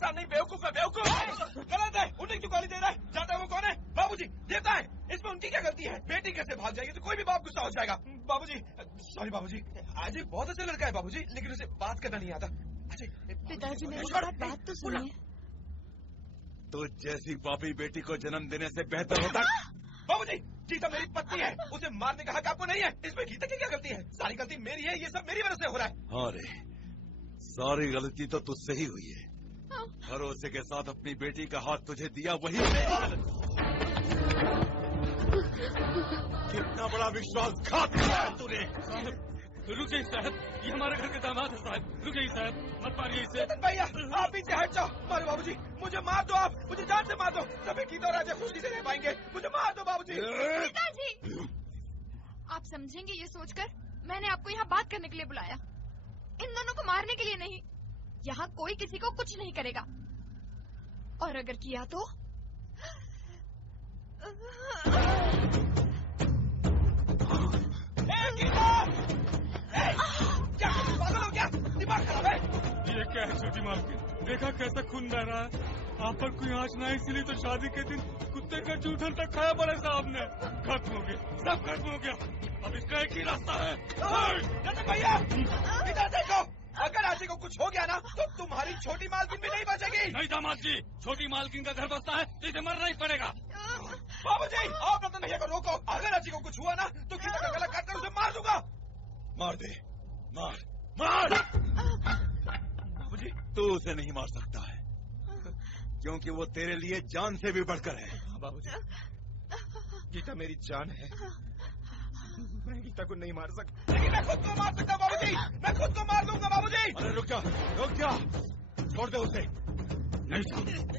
साहब नहीं, बेवकूफ है, बेवकूफ। गलत है, उन्हें क्यों गाली दे रहा है? जानता है वो कौन है? बाबूजी, देवता है। इसमें उनकी क्या गलती है? बेटी कैसे भाग जाएगी तो कोई भी बाप गुस्सा हो जाएगा। बाबूजी, सॉरी बाबूजी। अजय बहुत अच्छा लड़का है बाबूजी, लेकिन उसे बात करना नहीं आता। पिताजी मेरी बात तो सुनिए। तो जैसी पापी बेटी को जन्म देने से बेहतर होता। बाबूजी, गीता मेरी पत्नी है, उसे मारने का हक आपको नहीं है। इसमें गीता की क्या गलती है? सारी गलती मेरी है, ये सब मेरी वजह से हो रहा है। हाँ रे, सारी गलती तो तुझसे ही हुई है। भरोसे के साथ अपनी बेटी का हाथ तुझे दिया, वही कितना बड़ा विश्वासघात किया है तूने। रुकिए साहब, ये हमारे घर के दामाद है साहब। रुकिए साहब, मत मारिए इसे। भैया, आप पीछे हट जाओ। मारो बाबूजी, मुझे मार दो, आप मुझे जान से मार दो। तभी गीता और अजय खुशी से रह पाएंगे। मुझे मार दो बाबूजी। पिताजी, आप समझेंगे ये सोचकर मैंने आपको यहाँ बात करने के लिए बुलाया, इन दोनों को मारने के लिए नहीं। यहाँ कोई किसी को कुछ नहीं करेगा, और अगर किया तो क्या पागल हो क्या? दिमाग खराब है? ये क्या है छोटी मालकिन? देखा कैसा खून बह रहा है? आप पर कोई आँच ना है, इसीलिए तो शादी के दिन कुत्ते का जूठन तक खाया बड़े साहब ने। खत्म हो गया, सब खत्म हो गया। अब इसका एक ही रास्ता है। भैया, इधर देखो, अगर अजय को कुछ हो गया ना तो तुम्हारी छोटी मालकिन भी नहीं बचेगी। नहीं दामाद जी, छोटी मालकिन का घर बसता है तो इसे मरना ही पड़ेगा। बाबूजी, आप रतन भैया को रोको। अगर अजय को कुछ हुआ ना तो गीता का गला काट कर उसे मार दूंगा। मार दे, मार मार। बाबूजी, तू उसे नहीं मार सकता है, क्योंकि वो तेरे लिए जान से भी बढ़कर है। बाबूजी, गीता मेरी जान है, मैं गीता को नहीं मार सकता, लेकिन मैं खुद को मार सकता बाबूजी। मैं खुद को मार दूंगा बाबूजी। अरे रुक जा, रुक जा, छोड़ दे उसे। नहीं,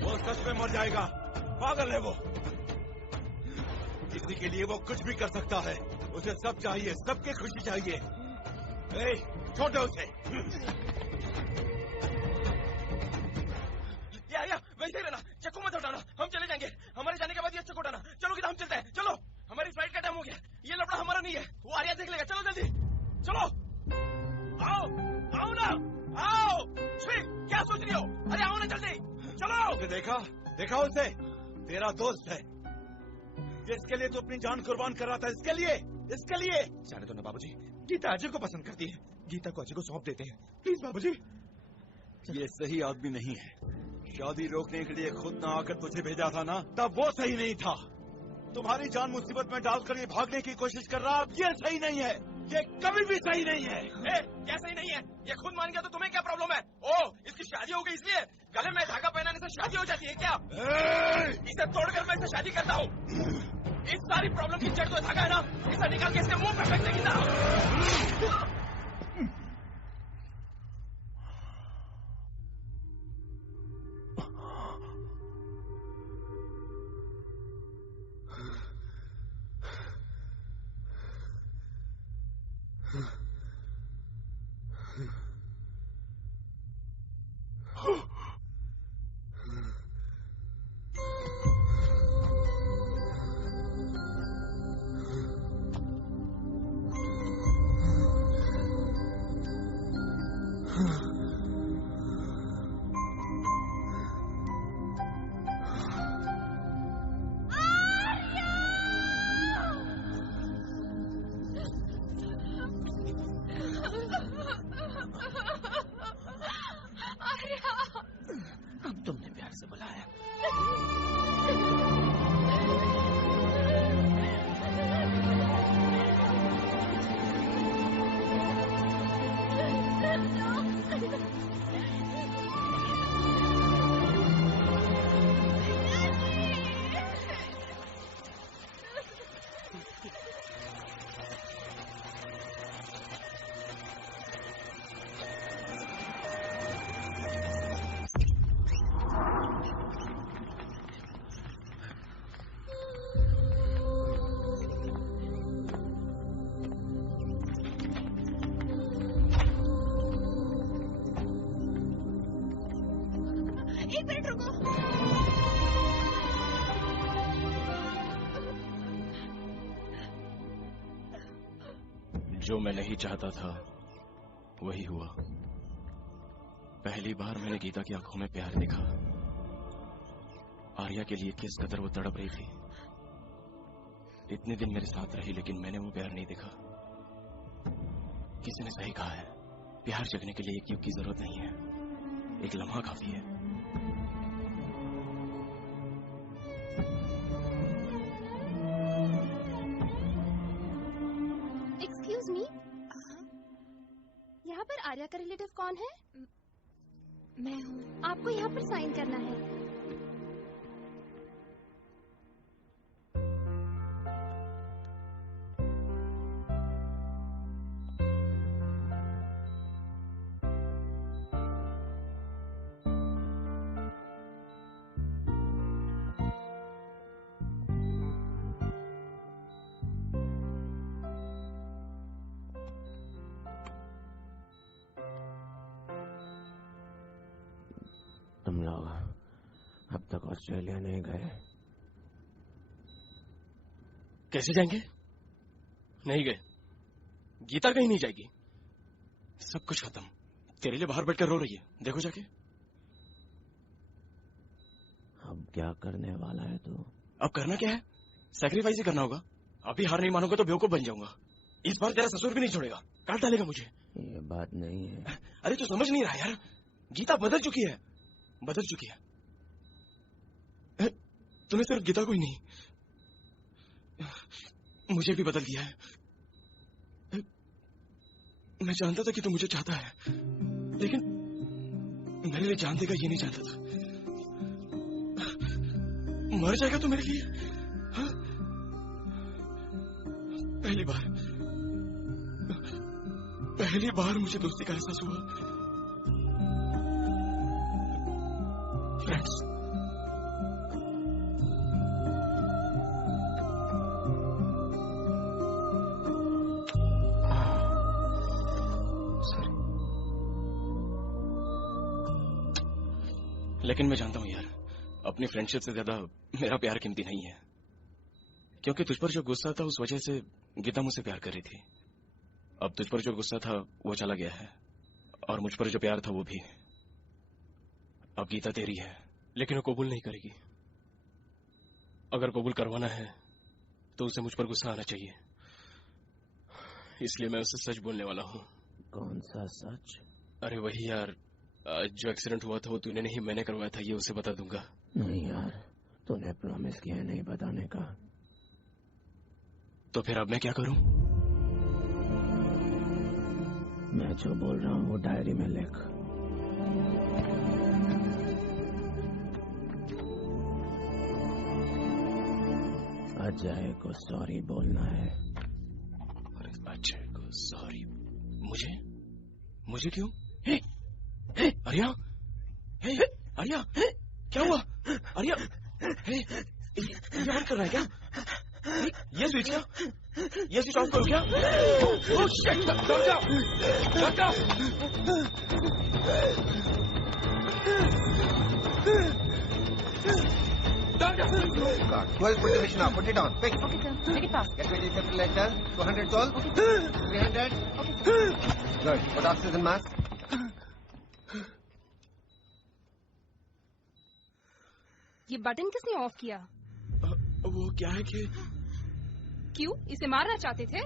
वो सच में मर जाएगा, पागल है वो। किसी के लिए वो कुछ भी कर सकता है। उसे सब चाहिए, सबकी खुशी चाहिए। ए, छोड़ दे उसे। या वैसे ही रहना, चक्कू मत हटाना, हम चले जाएंगे। हमारे जाने के बाद ये चक्कू हटाना। चलो गीता, हम चलते हैं, चलो। हमारी फ्लाइट का टाइम हो गया, ये लफड़ा हमारा नहीं है, वो आर्या देख लेगा। चलो जल्दी, चलो। आओ आओ ना, आओ। क्या सोच रही हो? अरे आओ ना जल्दी, चलो। उसे देखा, देखा उसे? तेरा दोस्त है, जिसके लिए तू अपनी जान कुर्बान कर रहा था। इसके लिए, इसके लिए। जाने दो ना बाबूजी, गीता अजय को पसंद करती है, गीता को अजय को सौंप देते हैं, प्लीज बाबूजी। ये सही आदमी नहीं है। शादी रोकने के लिए खुद ना आकर तुझे भेजा था ना, तब वो सही नहीं था। तुम्हारी जान मुसीबत में डालकर ये भागने की कोशिश कर रहा, अब ये सही नहीं है, ये कभी भी सही नहीं है। क्या सही नहीं है? ये खुद मान गया तो तुम्हें क्या प्रॉब्लम है? ओ, इसकी शादी हो गई इसलिए गले में धागा पहनाने से शादी हो जाती है क्या? इसे तोड़कर मैं इसे शादी करता हूँ। इस सारी प्रॉब्लम की जड़ तो धागा है ना, इसे निकाल के इसके मुंह पे फेंक देगी ना। एक मिनट रुको। जो मैं नहीं चाहता था वही हुआ। पहली बार मैंने गीता की आंखों में प्यार देखा। आर्या के लिए किस कदर वो तड़प रही थी। इतने दिन मेरे साथ रही लेकिन मैंने वो प्यार नहीं देखा। किसी ने सही कहा है, प्यार जगने के लिए एक युग की जरूरत नहीं है, एक लम्हा काफी है। एक्सक्यूज मी, यहाँ पर आर्या का रिलेटिव कौन है? मैं हूँ। आपको यहाँ पर साइन करना है। तुम लोग अब तक ऑस्ट्रेलिया नहीं गए? कैसे जाएंगे? नहीं गए। गीता कहीं नहीं जाएगी। सब कुछ खत्म। तेरे लिए बाहर बैठकर रो रही है, देखो जाके। अब क्या करने वाला है तू? अब करना क्या है? सैक्रिफाइस ही करना होगा। अभी हार नहीं मानूंगा तो बेवकूफ बन जाऊंगा। इस बार तेरा ससुर भी नहीं छोड़ेगा, काट डालेगा मुझे। ये बात नहीं है। अरे तू समझ नहीं रहा यार, गीता बदल चुकी है, बदल चुकी है। तूने सिर्फ गीता को ही नहीं, मुझे भी बदल दिया है। मैं जानता था कि तू मुझे चाहता है, लेकिन मेरे लिए जान देगा ये नहीं जानता था। मर जाएगा तू मेरे लिए? हाँ? पहली बार मुझे दोस्ती का एहसास हुआ। फ्रेंड्स, लेकिन मैं जानता हूं यार, अपनी फ्रेंडशिप से ज्यादा मेरा प्यार कीमती नहीं है। क्योंकि तुझ पर जो गुस्सा था उस वजह से गीता मुझसे प्यार कर रही थी। अब तुझ पर जो गुस्सा था वो चला गया है, और मुझ पर जो प्यार था वो भी। अब गीता तेरी है, लेकिन वो कबूल नहीं करेगी। अगर कबूल करवाना है तो उसे मुझ पर गुस्सा आना चाहिए। इसलिए मैं उसे सच बोलने वाला हूँ। कौन सा सच? अरे वही यार, जो एक्सीडेंट हुआ था वो तूने नहीं मैंने करवाया था, ये उसे बता दूंगा। नहीं यार, तूने प्रॉमिस किया है नहीं बताने का। तो फिर अब मैं क्या करूं? मैं जो बोल रहा हूँ वो डायरी में लिख। अजय को सॉरी बोलना है। अजय को सॉरी? मुझे क्यों? आर्या, आर्या, क्या हुआ? आर्या, ये ऑन कर रहा है क्या? ये स्विच क्या? ये स्विच ऑफ करो क्या? Oh shit! लग जाओ! Well, put the machine up. Put it on. Quick. Okay, sir. Make it fast. Get ready, defibrillator. 200 all. Okay. 300. Okay. Good. Put oxygen mask. ये बटन किसने ऑफ किया? वो क्या है कि क्यों? इसे मारना चाहते थे?